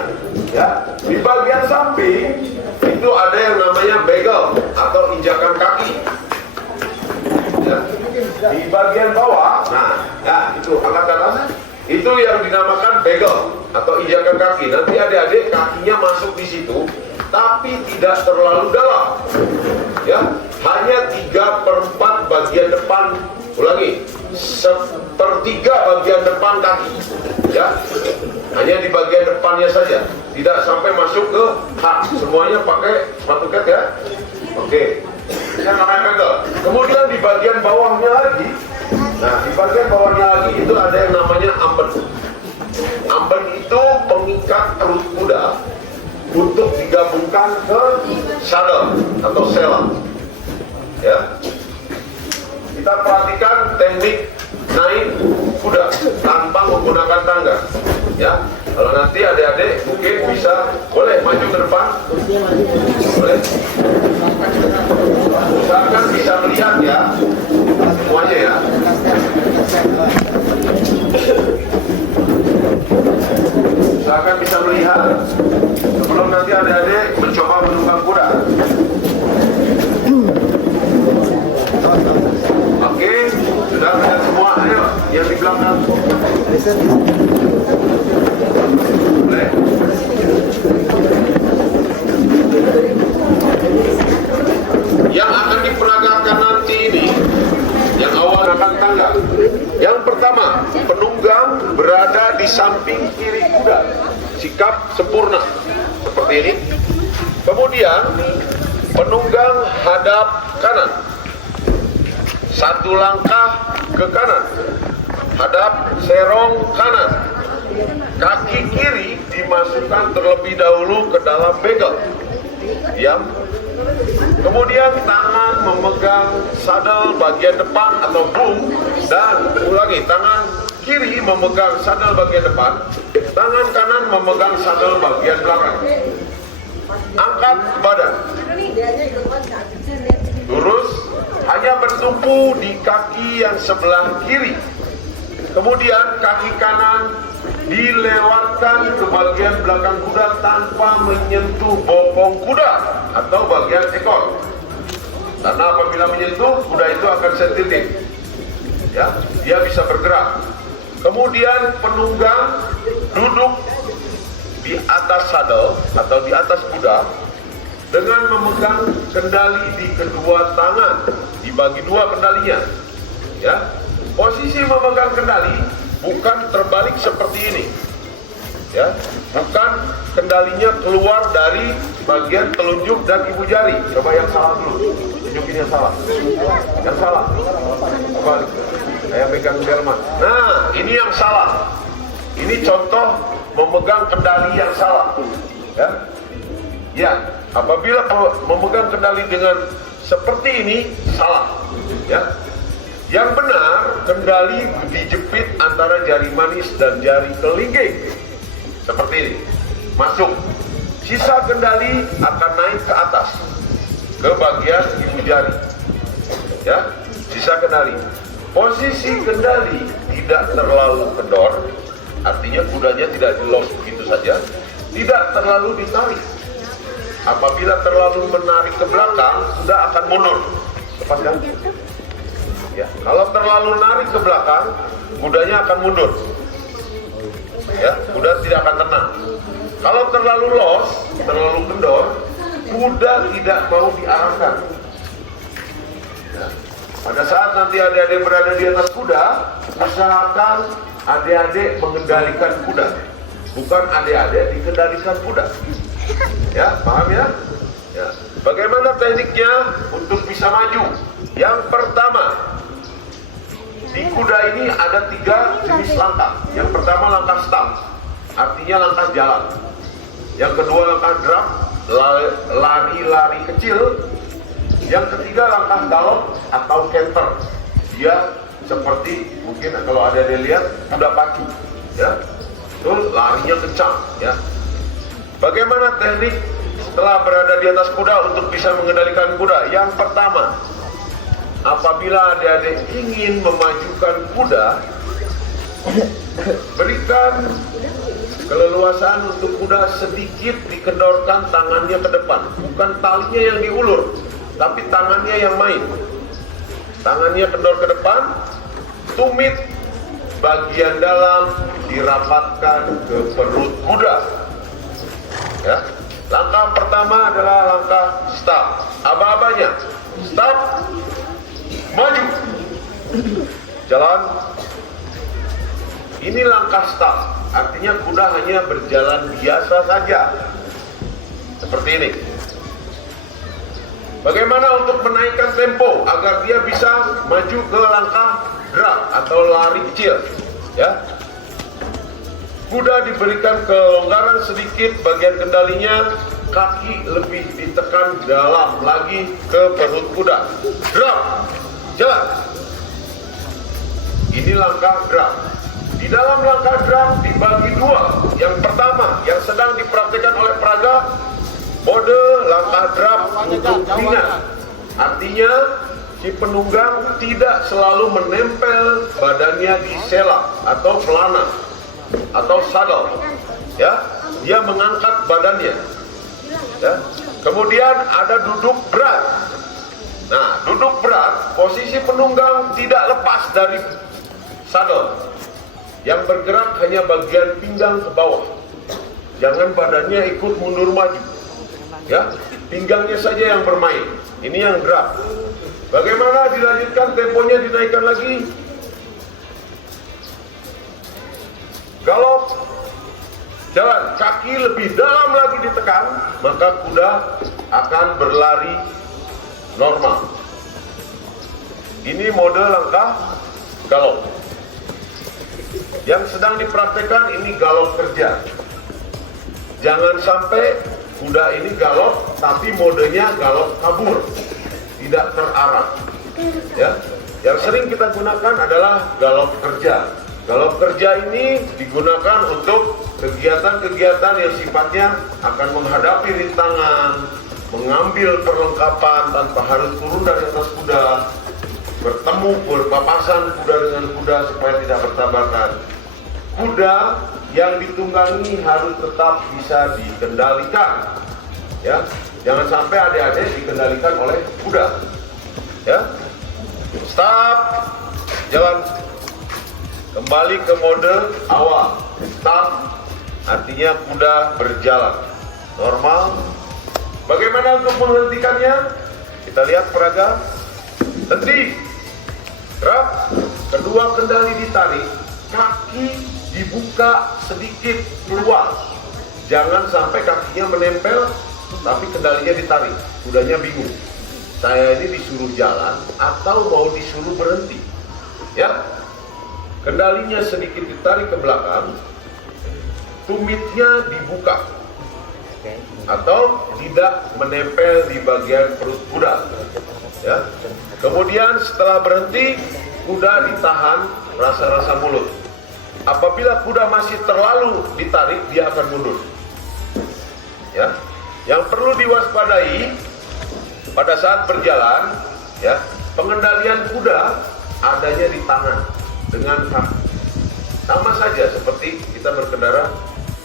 Ya, di bagian samping itu ada yang namanya begel atau injakan kaki. Ya, di bagian bawah, nah, ya itu angkat ke atas, itu yang dinamakan begel atau injakan kaki. Nanti adik-adik kakinya masuk di situ, tapi tidak terlalu dalam. Ya, hanya 3/4 bagian depan. Ulangi, 1/3 bagian depan kaki. Ya, hanya di bagian depannya saja, tidak sampai masuk ke hak. Semuanya pakai sepatu cat ya. Oke, yang namanya begel. Kemudian di bagian bawahnya lagi, nah di bagian bawahnya lagi itu ada yang namanya amben. Amben itu pengikat perut kuda untuk digabungkan ke sadel atau sela. Ya, kita perhatikan teknik naik kuda tanpa menggunakan tangga. Ya, kalau nanti adik-adik mungkin bisa, boleh maju ke depan, boleh. Usahakan bisa melihat ya semuanya ya. Usahakan bisa melihat sebelum nanti adik-adik mencoba menunggang kuda. Oke, sudah melihat semua. Ayo, yang di belakang. Boleh. Yang akan diperagakan nanti ini, yang awal akan tangga. Yang pertama, penunggang berada di samping kiri kuda, sikap sempurna seperti ini. Kemudian penunggang hadap kanan, 1 langkah ke kanan, hadap serong kanan. Kaki kiri dimasukkan terlebih dahulu ke dalam begel. Diam. Kemudian tangan memegang sadel bagian depan atau boom, dan ulangi, tangan kiri memegang sadel bagian depan, tangan kanan memegang sadel bagian belakang. Angkat badan. Lurus, hanya bertumpu di kaki yang sebelah kiri. Kemudian kaki kanan dilewatkan ke bagian belakang kuda tanpa menyentuh bopong kuda atau bagian ekor. Karena apabila menyentuh, kuda itu akan sensitif. Ya, dia bisa bergerak. Kemudian penunggang duduk di atas sadel atau di atas kuda dengan memegang kendali di kedua tangan, dibagi 2 kendalinya. Ya, posisi memegang kendali bukan terbalik seperti ini. Ya, bukan kendalinya keluar dari bagian telunjuk dan ibu jari. Coba yang salah dulu, tunjukin yang salah. Yang salah, kembali. Saya pegang delman. Nah, ini yang salah. Ini contoh memegang kendali yang salah. Ya, ya. Apabila memegang kendali dengan seperti ini, salah. Ya. Yang benar, kendali dijepit antara jari manis dan jari kelingking. Seperti ini. Masuk. Sisa kendali akan naik ke atas, ke bagian ibu jari. Ya, sisa kendali. Posisi kendali tidak terlalu kendor, artinya kudanya tidak dilos begitu saja, tidak terlalu ditarik. Apabila terlalu menarik ke belakang, kuda akan mundur. Lepaskan. Ya, kalau terlalu narik ke belakang, kudanya akan mundur. Ya, kuda tidak akan tenang. Kalau terlalu los, terlalu kendor, kuda tidak mau diarahkan. Ya. Pada saat nanti adik-adik berada di atas kuda, usahakan adik-adik mengendalikan kuda, bukan adik-adik dikendalikan kuda. Ya, paham ya? Ya. Bagaimana tekniknya untuk bisa maju? Yang pertama, di kuda ini ada 3 jenis langkah. Yang pertama langkah start, artinya langkah jalan. Yang kedua langkah drop, lari-lari kecil. Yang ketiga langkah galop atau canter. Dia seperti mungkin kalau ada yang lihat kuda pacu, ya, itu larinya kencang, ya. Bagaimana teknik setelah berada di atas kuda untuk bisa mengendalikan kuda? Yang pertama, apabila adik-adik ingin memajukan kuda, berikan keleluasaan untuk kuda sedikit dikendorkan tangannya ke depan, bukan talinya yang diulur, tapi tangannya yang main. Tangannya kendor ke depan, tumit bagian dalam dirapatkan ke perut kuda. Ya. Langkah pertama adalah langkah start. Aba-abanya, start, maju, jalan. Ini langkah start, artinya kuda hanya berjalan biasa saja, seperti ini. Bagaimana untuk menaikkan tempo agar dia bisa maju ke langkah drop atau lari kecil, ya? Kuda diberikan kelonggaran sedikit bagian kendalinya, kaki lebih ditekan dalam lagi ke perut kuda. Drop, jalan. Ini langkah drop. Di dalam langkah drop dibagi 2. Yang pertama yang sedang dipraktikkan oleh peraga, mode langkah drop untuk ringan. Artinya si penunggang tidak selalu menempel badannya di selak atau pelana atau sadel, ya, dia mengangkat badannya, ya. Kemudian ada duduk berat. Nah, duduk berat, posisi penunggang tidak lepas dari sadel, yang bergerak hanya bagian pinggang ke bawah, jangan badannya ikut mundur maju, ya, pinggangnya saja yang bermain. Ini yang drop. Bagaimana dilanjutkan, temponya dinaikkan lagi. Galop, jalan, kaki lebih dalam lagi ditekan, maka kuda akan berlari normal. Ini mode langkah galop. Yang sedang dipraktekkan ini galop kerja. Jangan sampai kuda ini galop, tapi modenya galop kabur, tidak terarah. Ya, yang sering kita gunakan adalah galop kerja. Galop kerja ini digunakan untuk kegiatan-kegiatan yang sifatnya akan menghadapi rintangan, mengambil perlengkapan tanpa harus turun dari atas kuda, bertemu berpapasan kuda dengan kuda supaya tidak bertabrakan. Kuda yang ditunggangi harus tetap bisa dikendalikan, ya. Jangan sampai adik-adik dikendalikan oleh kuda, ya. Stop, jalan. Kembali ke mode awal, start, artinya kuda berjalan normal. Bagaimana untuk menghentikannya? Kita lihat peraga. Henti, drop, kedua kendali ditarik, kaki dibuka sedikit keluar. Jangan sampai kakinya menempel, tapi kendalinya ditarik. Kudanya bingung, saya ini disuruh jalan atau mau disuruh berhenti, ya. Kendalinya sedikit ditarik ke belakang, tumitnya dibuka atau tidak menempel di bagian perut kuda, ya. Kemudian setelah berhenti, kuda ditahan rasa-rasa mulut. Apabila kuda masih terlalu ditarik, dia akan mundur, ya. Yang perlu diwaspadai pada saat berjalan, ya, pengendalian kuda adanya di tangan dengan kaki. Sama saja seperti kita berkendara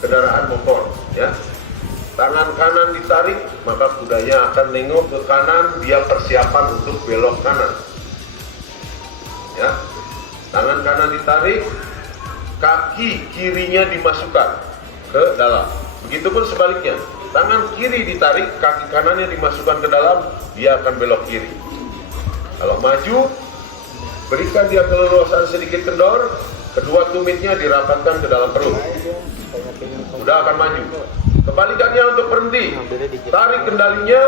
kendaraan motor, ya. Tangan kanan ditarik, maka kudanya akan nengok ke kanan, dia persiapan untuk belok kanan, ya. Tangan kanan ditarik, kaki kirinya dimasukkan ke dalam. Begitupun sebaliknya, tangan kiri ditarik, kaki kanannya dimasukkan ke dalam, dia akan belok kiri. Kalau maju, berikan dia keleluasan sedikit kendor, kedua tumitnya dirapatkan ke dalam perut. Kuda akan maju. Kebalikannya untuk berhenti, tarik kendalinya,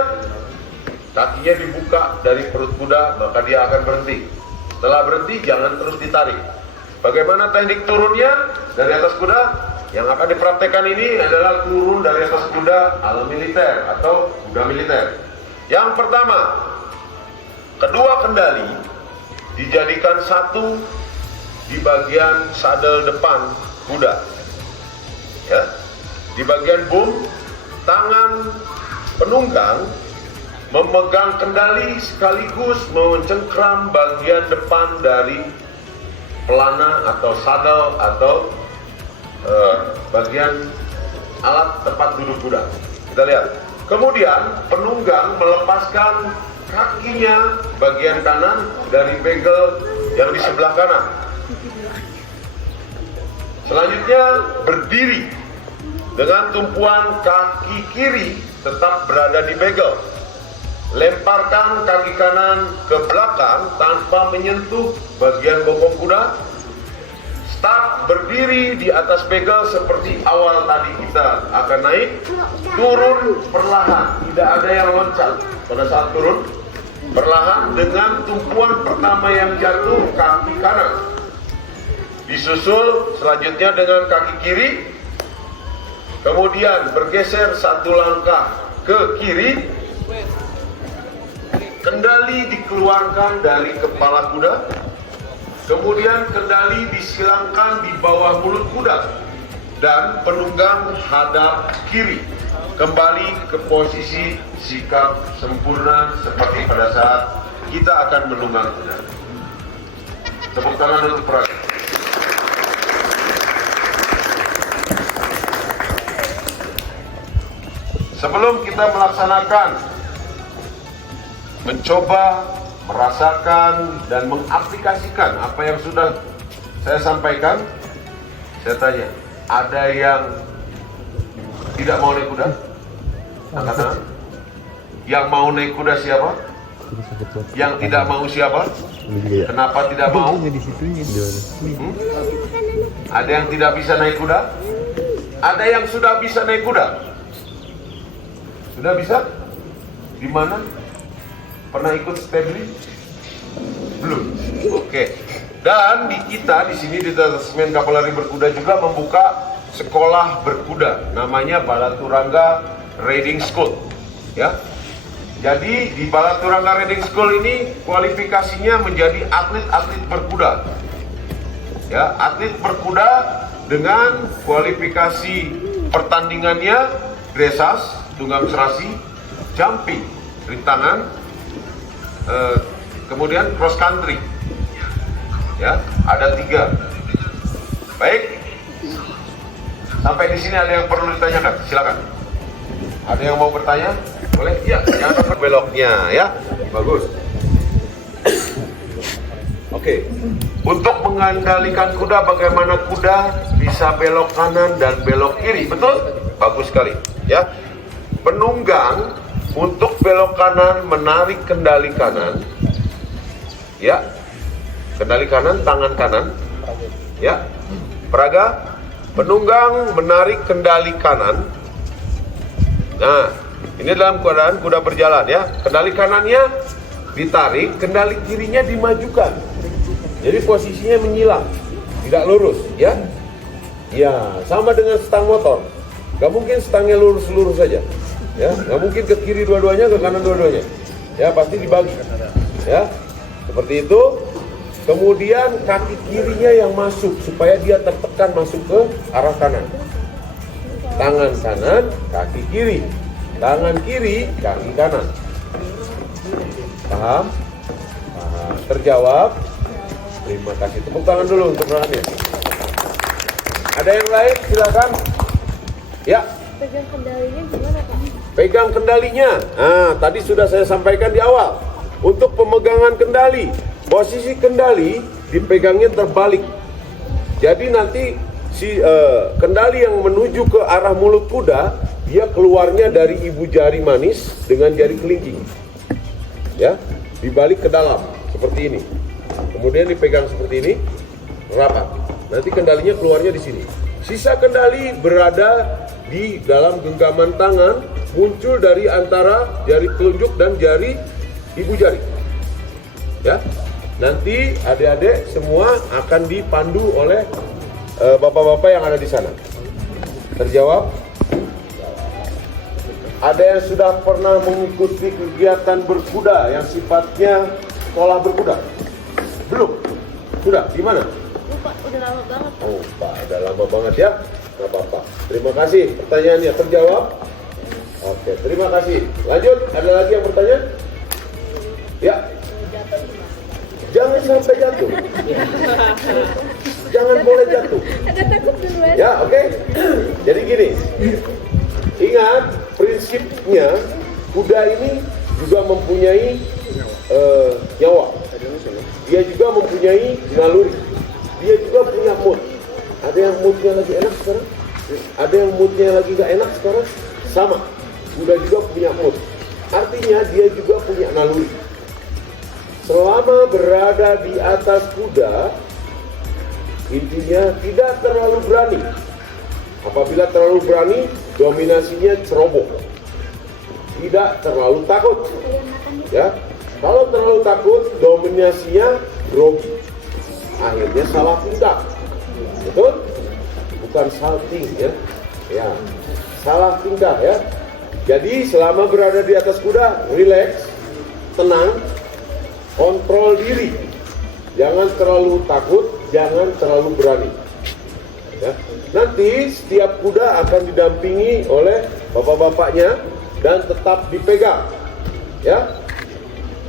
kakinya dibuka dari perut kuda, maka dia akan berhenti. Setelah berhenti, jangan terus ditarik. Bagaimana teknik turunnya dari atas kuda? Yang akan dipraktekkan ini adalah turun dari atas kuda ala militer atau kuda militer. Yang pertama, kedua kendali dijadikan satu di bagian sadel depan kuda. Ya, di bagian boom, tangan penunggang memegang kendali sekaligus mencengkram bagian depan dari pelana atau sadel atau bagian alat tempat duduk kuda. Kita lihat. Kemudian penunggang melepaskan kakinya bagian kanan dari begel yang di sebelah kanan. Selanjutnya berdiri dengan tumpuan kaki kiri tetap berada di begel. Lemparkan kaki kanan ke belakang tanpa menyentuh bagian bokong kuda. Start berdiri di atas begel seperti awal tadi kita akan naik. Turun perlahan, tidak ada yang loncat pada saat turun. Perlahan dengan tumpuan pertama yang jatuh kaki kanan. Disusul selanjutnya dengan kaki kiri. Kemudian bergeser satu langkah ke kiri. Kendali dikeluarkan dari kepala kuda. Kemudian kendali disilangkan di bawah mulut kuda. Dan penunggang hadap kiri. Kembali ke posisi sikap sempurna seperti pada saat kita akan menunggang kuda. Tepuk tangan untuk Praga. Sebelum kita melaksanakan, mencoba, merasakan, dan mengaplikasikan apa yang sudah saya sampaikan, saya tanya, ada yang tidak mau naik kuda? Angkat tangan. Yang mau naik kuda siapa? Yang tidak mau siapa? Kenapa tidak mau? Ada yang tidak bisa naik kuda? Ada yang sudah bisa naik kuda? Sudah bisa? Di mana? Pernah ikut stabling? Belum. Oke. Dan di kita di sini di Detasmen Kapolri Berkuda juga membuka sekolah berkuda, namanya Balaturangga Riding School. Ya. Jadi di Balaturangga Riding School ini kualifikasinya menjadi atlet-atlet berkuda. Ya, atlet berkuda dengan kualifikasi pertandingannya dressage, tunggang serasi, jumping, rintangan, kemudian cross country. Ya, ada 3. Baik. Sampai di sini ada yang perlu ditanyakan? Silakan. Ada yang mau bertanya? Boleh? Ya, jangan lupa beloknya ya. Bagus. Oke. Untuk mengendalikan kuda, bagaimana kuda bisa belok kanan dan belok kiri? Betul? Bagus sekali. Ya. Penunggang untuk belok kanan menarik kendali kanan. Ya. Kendali kanan, tangan kanan. Ya. Praga. Penunggang menarik kendali kanan. Nah, ini dalam keadaan kuda berjalan ya. Kendali kanannya ditarik, kendali kirinya dimajukan. Jadi posisinya menyilang, tidak lurus ya. Ya, sama dengan stang motor. Gak mungkin stangnya lurus-lurus saja. Ya, gak mungkin ke kiri dua-duanya, ke kanan dua-duanya. Ya, pasti dibagi. Ya, seperti itu. Kemudian kaki kirinya yang masuk supaya dia tertekan masuk ke arah kanan. Tangan kanan, kaki kiri. Tangan kiri, kaki kanan. Paham? Paham. Terjawab? Terima kasih. Tepuk tangan dulu untuk Rahania. Ada yang lain? Silakan. Ya. Pegang kendalinya gimana Pak? Pegang kendalinya. Nah, tadi sudah saya sampaikan di awal. Untuk pemegangan kendali, posisi kendali dipegangnya terbalik. Jadi nanti si kendali yang menuju ke arah mulut kuda dia keluarnya dari ibu jari manis dengan jari kelingking, ya, dibalik ke dalam seperti ini, kemudian dipegang seperti ini, rapat. Nanti kendalinya keluarnya di sini. Sisa kendali berada di dalam genggaman tangan, muncul dari antara jari telunjuk dan jari ibu jari. Ya, nanti adik-adik semua akan dipandu oleh bapak-bapak yang ada di sana. Terjawab? Ada yang sudah pernah mengikuti kegiatan berkuda yang sifatnya sekolah berkuda? Belum? Sudah? Di mana? Lupa, udah lama banget. Oh, Pak, udah lama banget ya? Nggak apa-apa. Terima kasih. Pertanyaannya terjawab? Oke, terima kasih. Lanjut, ada lagi yang bertanya? Ya. Jangan sampai jatuh. Jangan boleh jatuh. Ada takut duluan. Ya, oke. Jadi gini. Ingat, prinsipnya kuda ini juga mempunyai nyawa. Dia juga mempunyai naluri. Dia juga punya mood. Ada yang moodnya lagi enak sekarang, ada yang moodnya lagi gak enak sekarang. Sama, kuda juga punya mood. Artinya dia juga punya naluri. Selama berada di atas kuda, intinya tidak terlalu berani. Apabila terlalu berani, dominasinya ceroboh. Tidak terlalu takut. Ya, kalau terlalu takut, dominasinya grogi. Akhirnya salah tingkah. Betul? Bukan salting ya. Ya, salah tingkah ya. Jadi selama berada di atas kuda, rileks, tenang, kontrol diri. Jangan terlalu takut, jangan terlalu berani. Ya. Nanti setiap kuda akan didampingi oleh bapak-bapaknya dan tetap dipegang. Ya.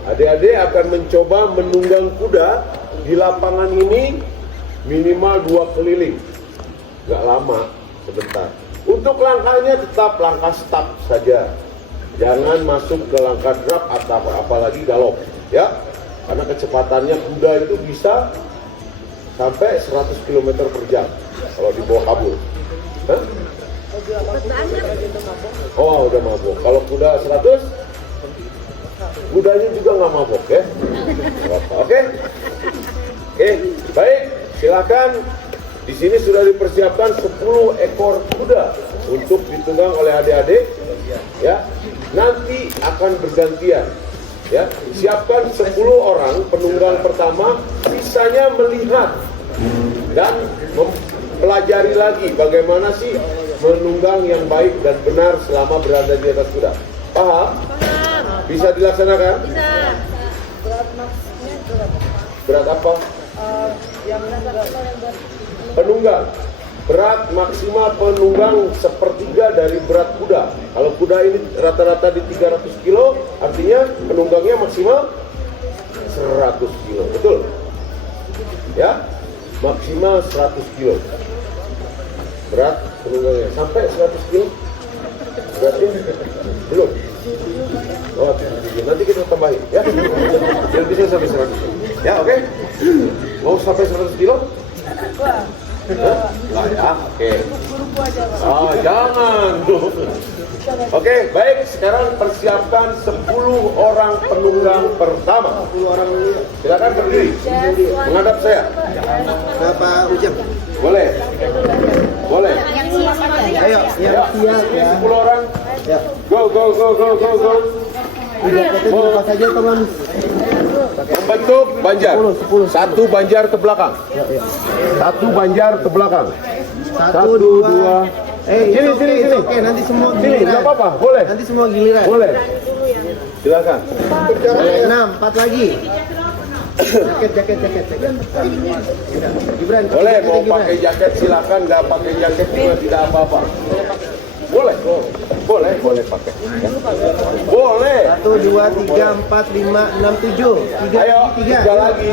Adik-adik akan mencoba menunggang kuda di lapangan ini minimal 2 keliling. Gak lama, sebentar. Untuk langkahnya tetap langkah stop saja. Jangan masuk ke langkah drop atau apalagi galop, ya. Karena kecepatannya kuda itu bisa sampai 100 km per jam kalau dibawa kabur. Hah? Oh, udah mabuk. Kalau kuda 100, kudanya juga nggak mabuk ya. Oke? Oke, baik. Silakan. Di sini sudah dipersiapkan 10 ekor kuda untuk ditunggang oleh adik-adik. Ya, nanti akan bergantian. Ya, siapkan 10 orang penunggang pertama, sisanya melihat dan mempelajari lagi bagaimana sih menunggang yang baik dan benar selama berada di atas kuda. Paham? Bisa dilaksanakan? Bisa. Berat apa? Penunggang. Berat maksimal penunggang sepertiga dari berat kuda. Kalau kuda ini rata-rata di 300 kilo, artinya penunggangnya maksimal 100 kilo. Betul? Ya? Maksimal 100 kilo. Berat penunggangnya. Sampai 100 kilo? Beratnya? Belum? Oh, nanti kita tambahin. Ya? Biar bisa sampai 100 kilo. Ya, oke? Mau sampai 100 kilo? Lah ya, oke. Oh, jangan. Oke, baik. Sekarang persiapkan 10 orang penunggang pertama. 10 orang dulu. Silakan berdiri. Menghadap saya. Berapa ujung? Boleh. Boleh. Ayo, Ya, ya. 10 orang. Ya. Go, go, go, go, go, go. Jaketnya dilepas aja teman. Membentuk banjar. 10. Satu banjar ke belakang. Satu banjar ke belakang. 1, 2. Sini. Oke, nanti semua Sini, giliran. nggak apa-apa, boleh. Nanti semua giliran. Boleh. Silakan. 6, 4 lagi. Jaket. Udah, Gibran. Boleh, jaketnya mau Gibran. pakai jaket silakan, nggak pakai jaket juga tidak apa-apa. Boleh pakai. Boleh. 1, 2, 3, 4, 5, 6, 7. Ayo, 3 lagi.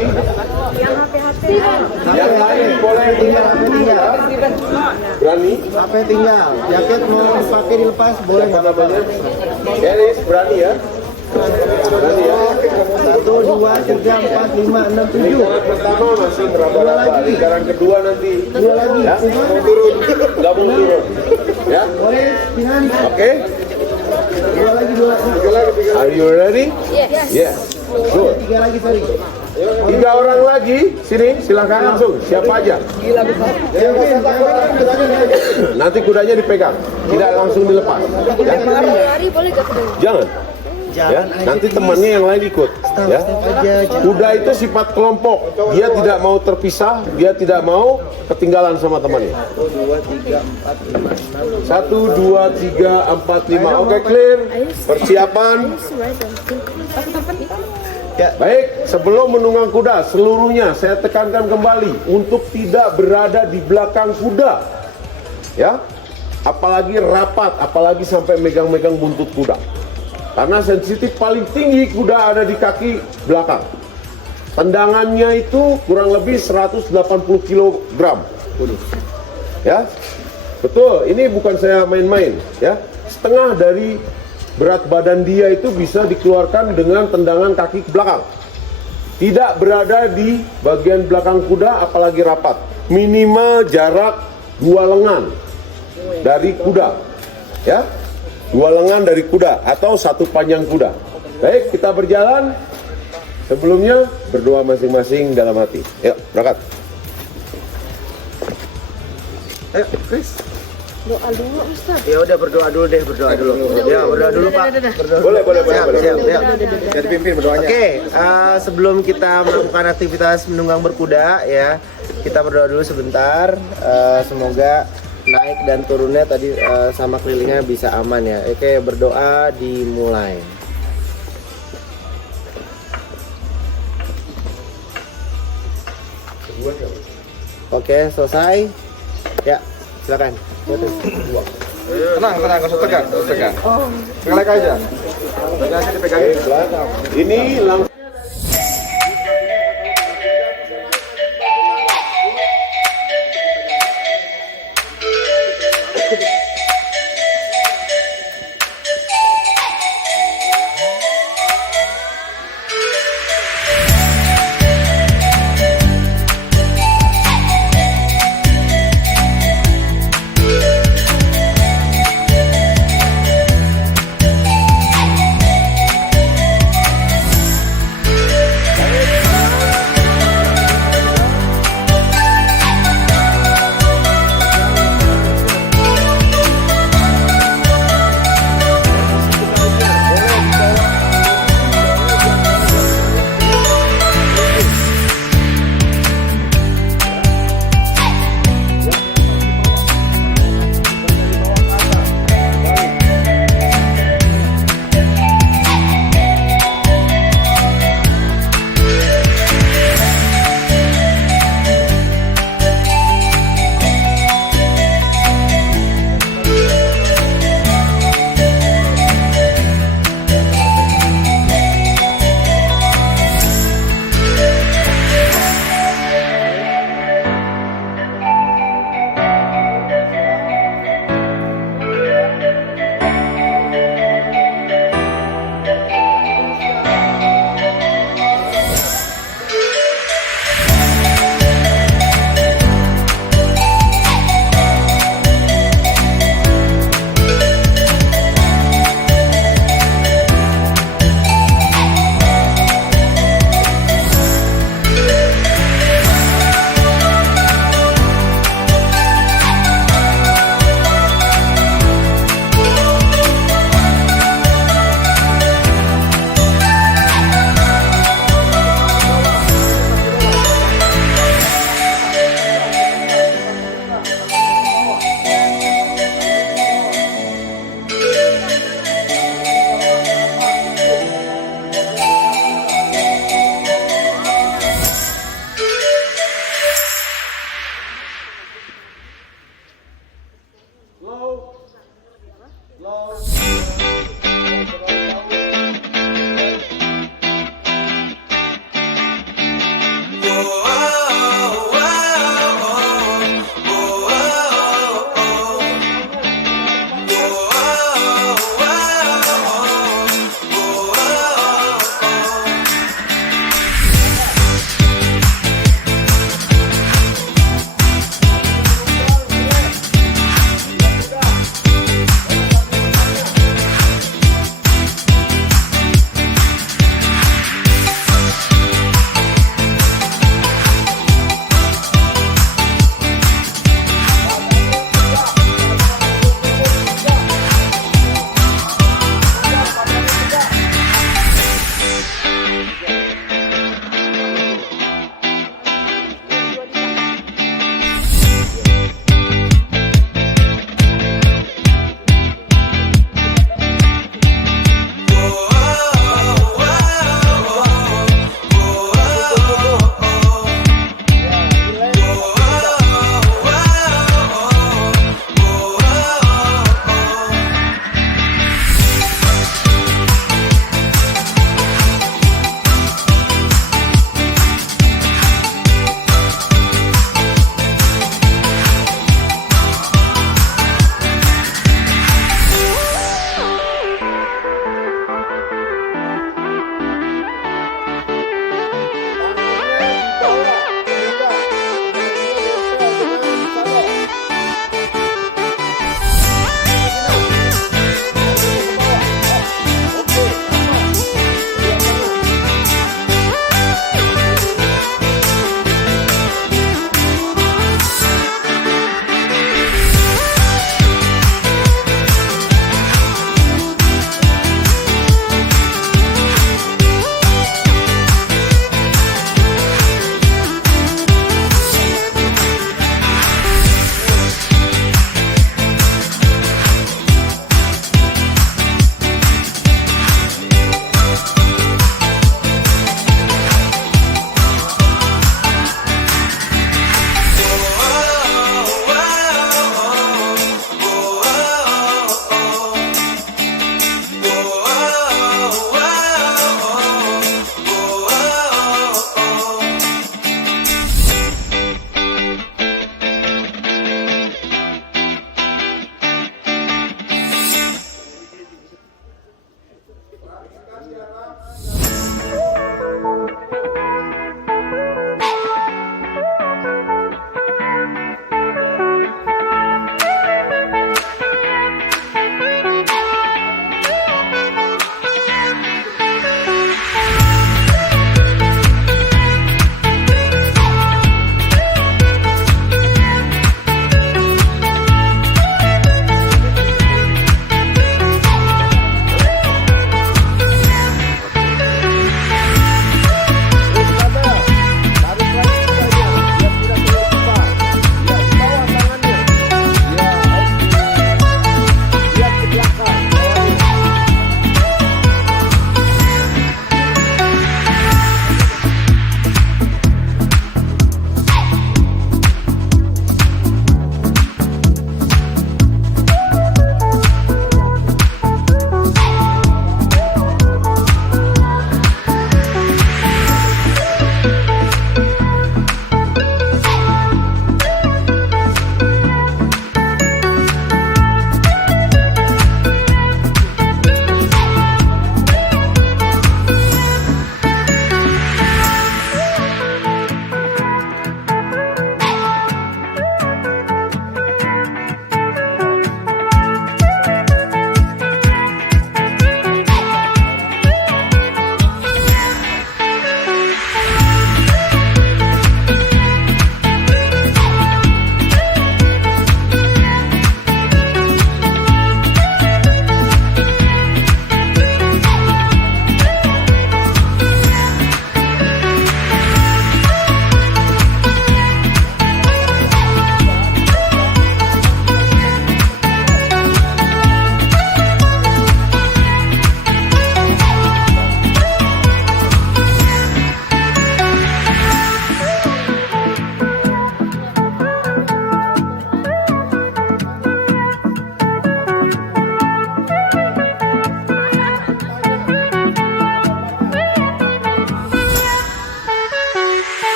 Yang lain boleh Tinggal. Berani? Apa yang tinggal? Jaket mau dipakai dilepas boleh Siapa nggak apa-apa. namanya? Eris, berani ya? Berani ya? 1, 2, 3, 4, 5, 6, 7. Lingkaran pertama masih meraba-raba, lingkaran kedua nanti Dua lagi. ya, mau turun, gabung turun, ya, Boleh, pilihan. oke? Dua lagi. Are you ready? Yes. Good. 3 lagi, sorry. 3 orang lagi, sini silahkan langsung, siapa aja? Nanti kudanya dipegang, tidak langsung dilepas. Ya? Lari boleh gak kudanya? Jangan. Ya, nanti temannya yang lain ikut. Ya. Kuda itu sifat kelompok, dia tidak mau terpisah, dia tidak mau ketinggalan sama temannya. 1, 2, 3, 4, 5. Oke, clear. Persiapan. Baik, sebelum menunggang kuda, seluruhnya saya tekankan kembali untuk tidak berada di belakang kuda. Ya. Apalagi rapat, apalagi sampai megang-megang buntut kuda. Karena sensitif paling tinggi kuda ada di kaki belakang. Tendangannya itu kurang lebih 180 kg. Ya. Betul, ini bukan saya main-main, ya. Setengah dari berat badan dia itu bisa dikeluarkan dengan tendangan kaki ke belakang. Tidak berada di bagian belakang kuda apalagi rapat. Minimal jarak 2 lengan dari kuda. Ya. 2 lengan dari kuda atau 1 panjang kuda. Baik, kita berjalan. Sebelumnya berdoa masing-masing dalam hati. Yuk, berangkat. Ayo, Chris. Doa dulu Ustaz. Ya udah berdoa dulu deh, berdoa dulu. Ya, berdoa dulu Pak. Boleh. Siap. Jadi pimpin berdoanya. Oke, sebelum kita melakukan aktivitas menunggang berkuda ya, kita berdoa dulu sebentar. Semoga naik dan turunnya tadi sama kelilingnya bisa aman ya. Oke, berdoa dimulai. Oke, selesai. Ya, silakan. Tenang, gak usah tegang. Ngelek aja. Ini langsung.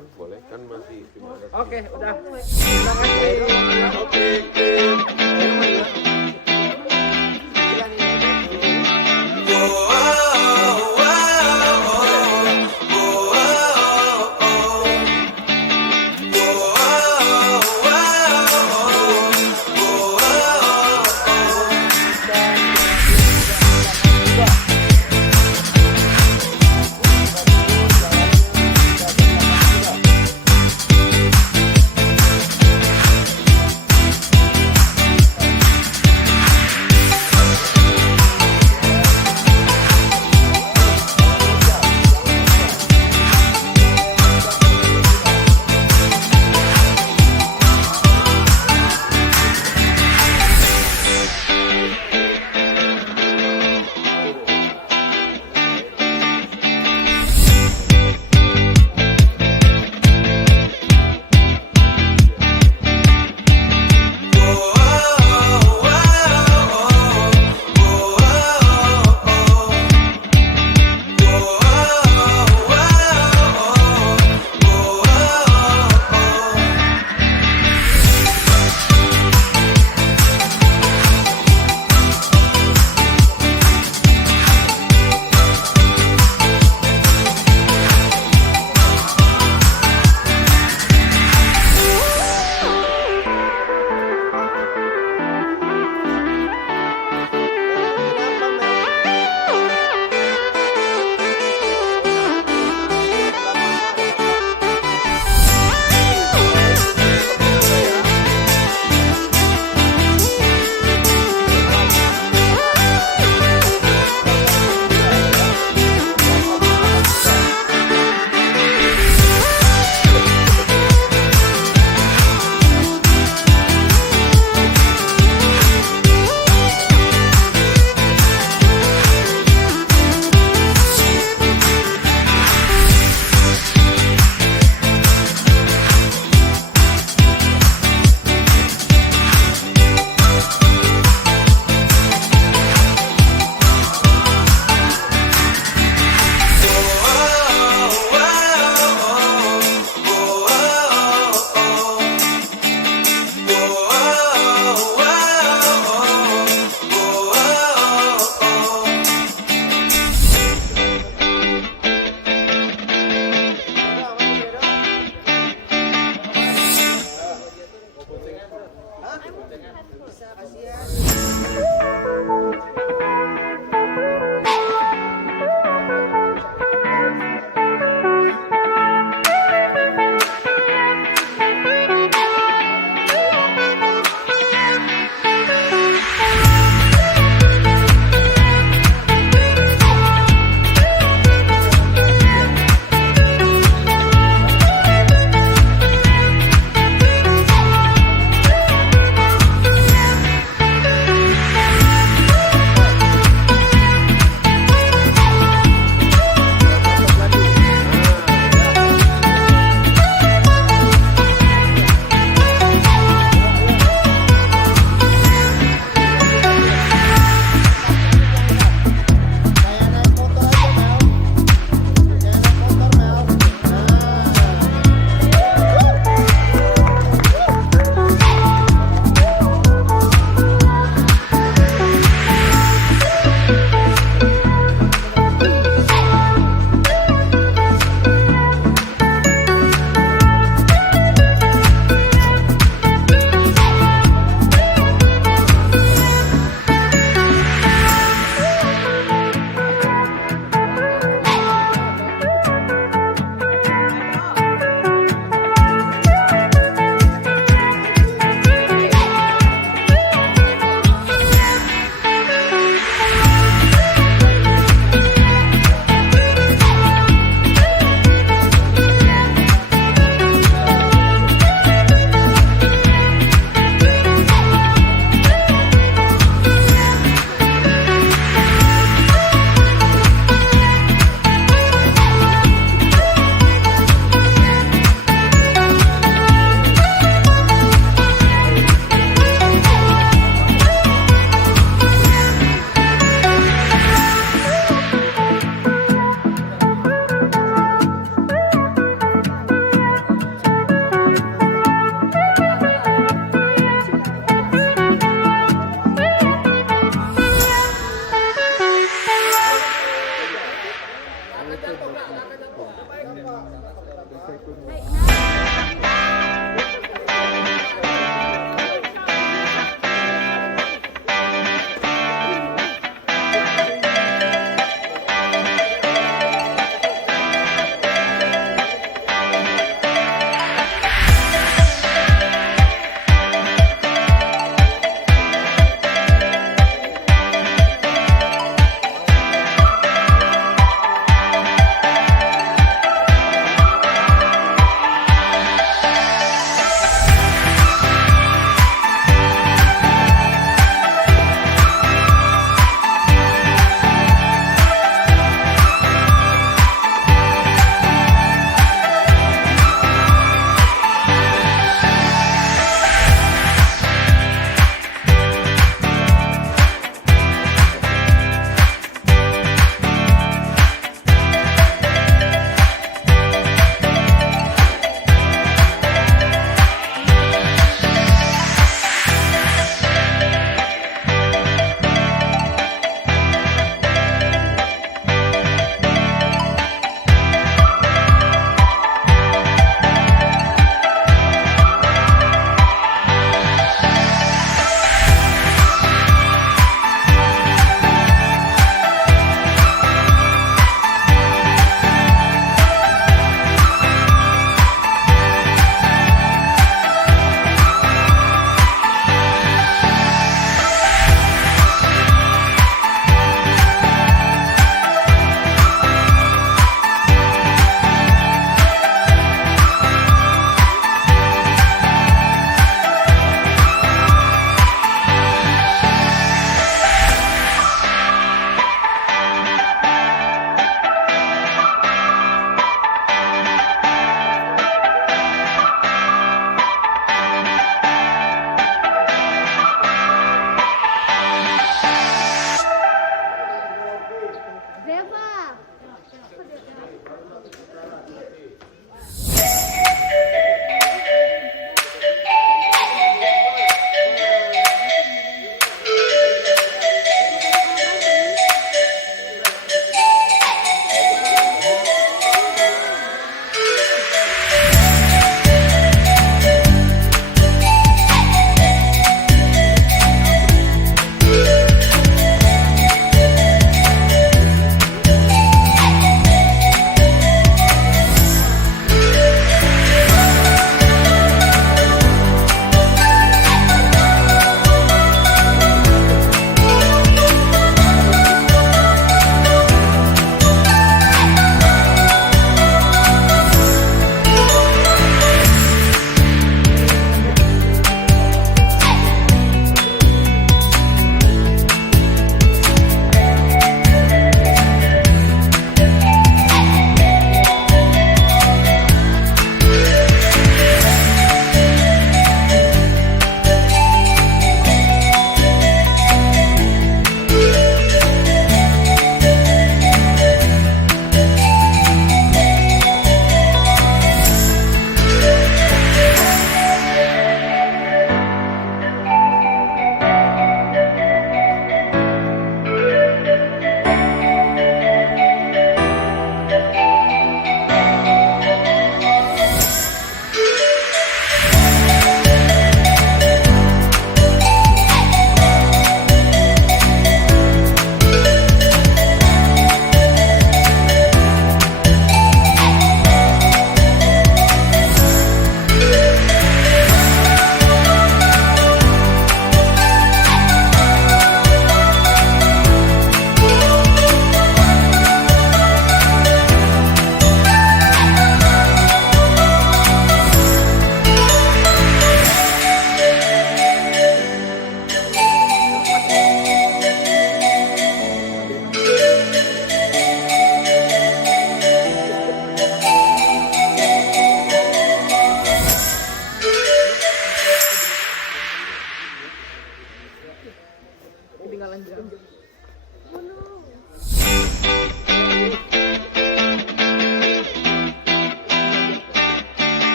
Bang, boleh kan masih cuma ada. Oke, udah. Terima kasih. Oke.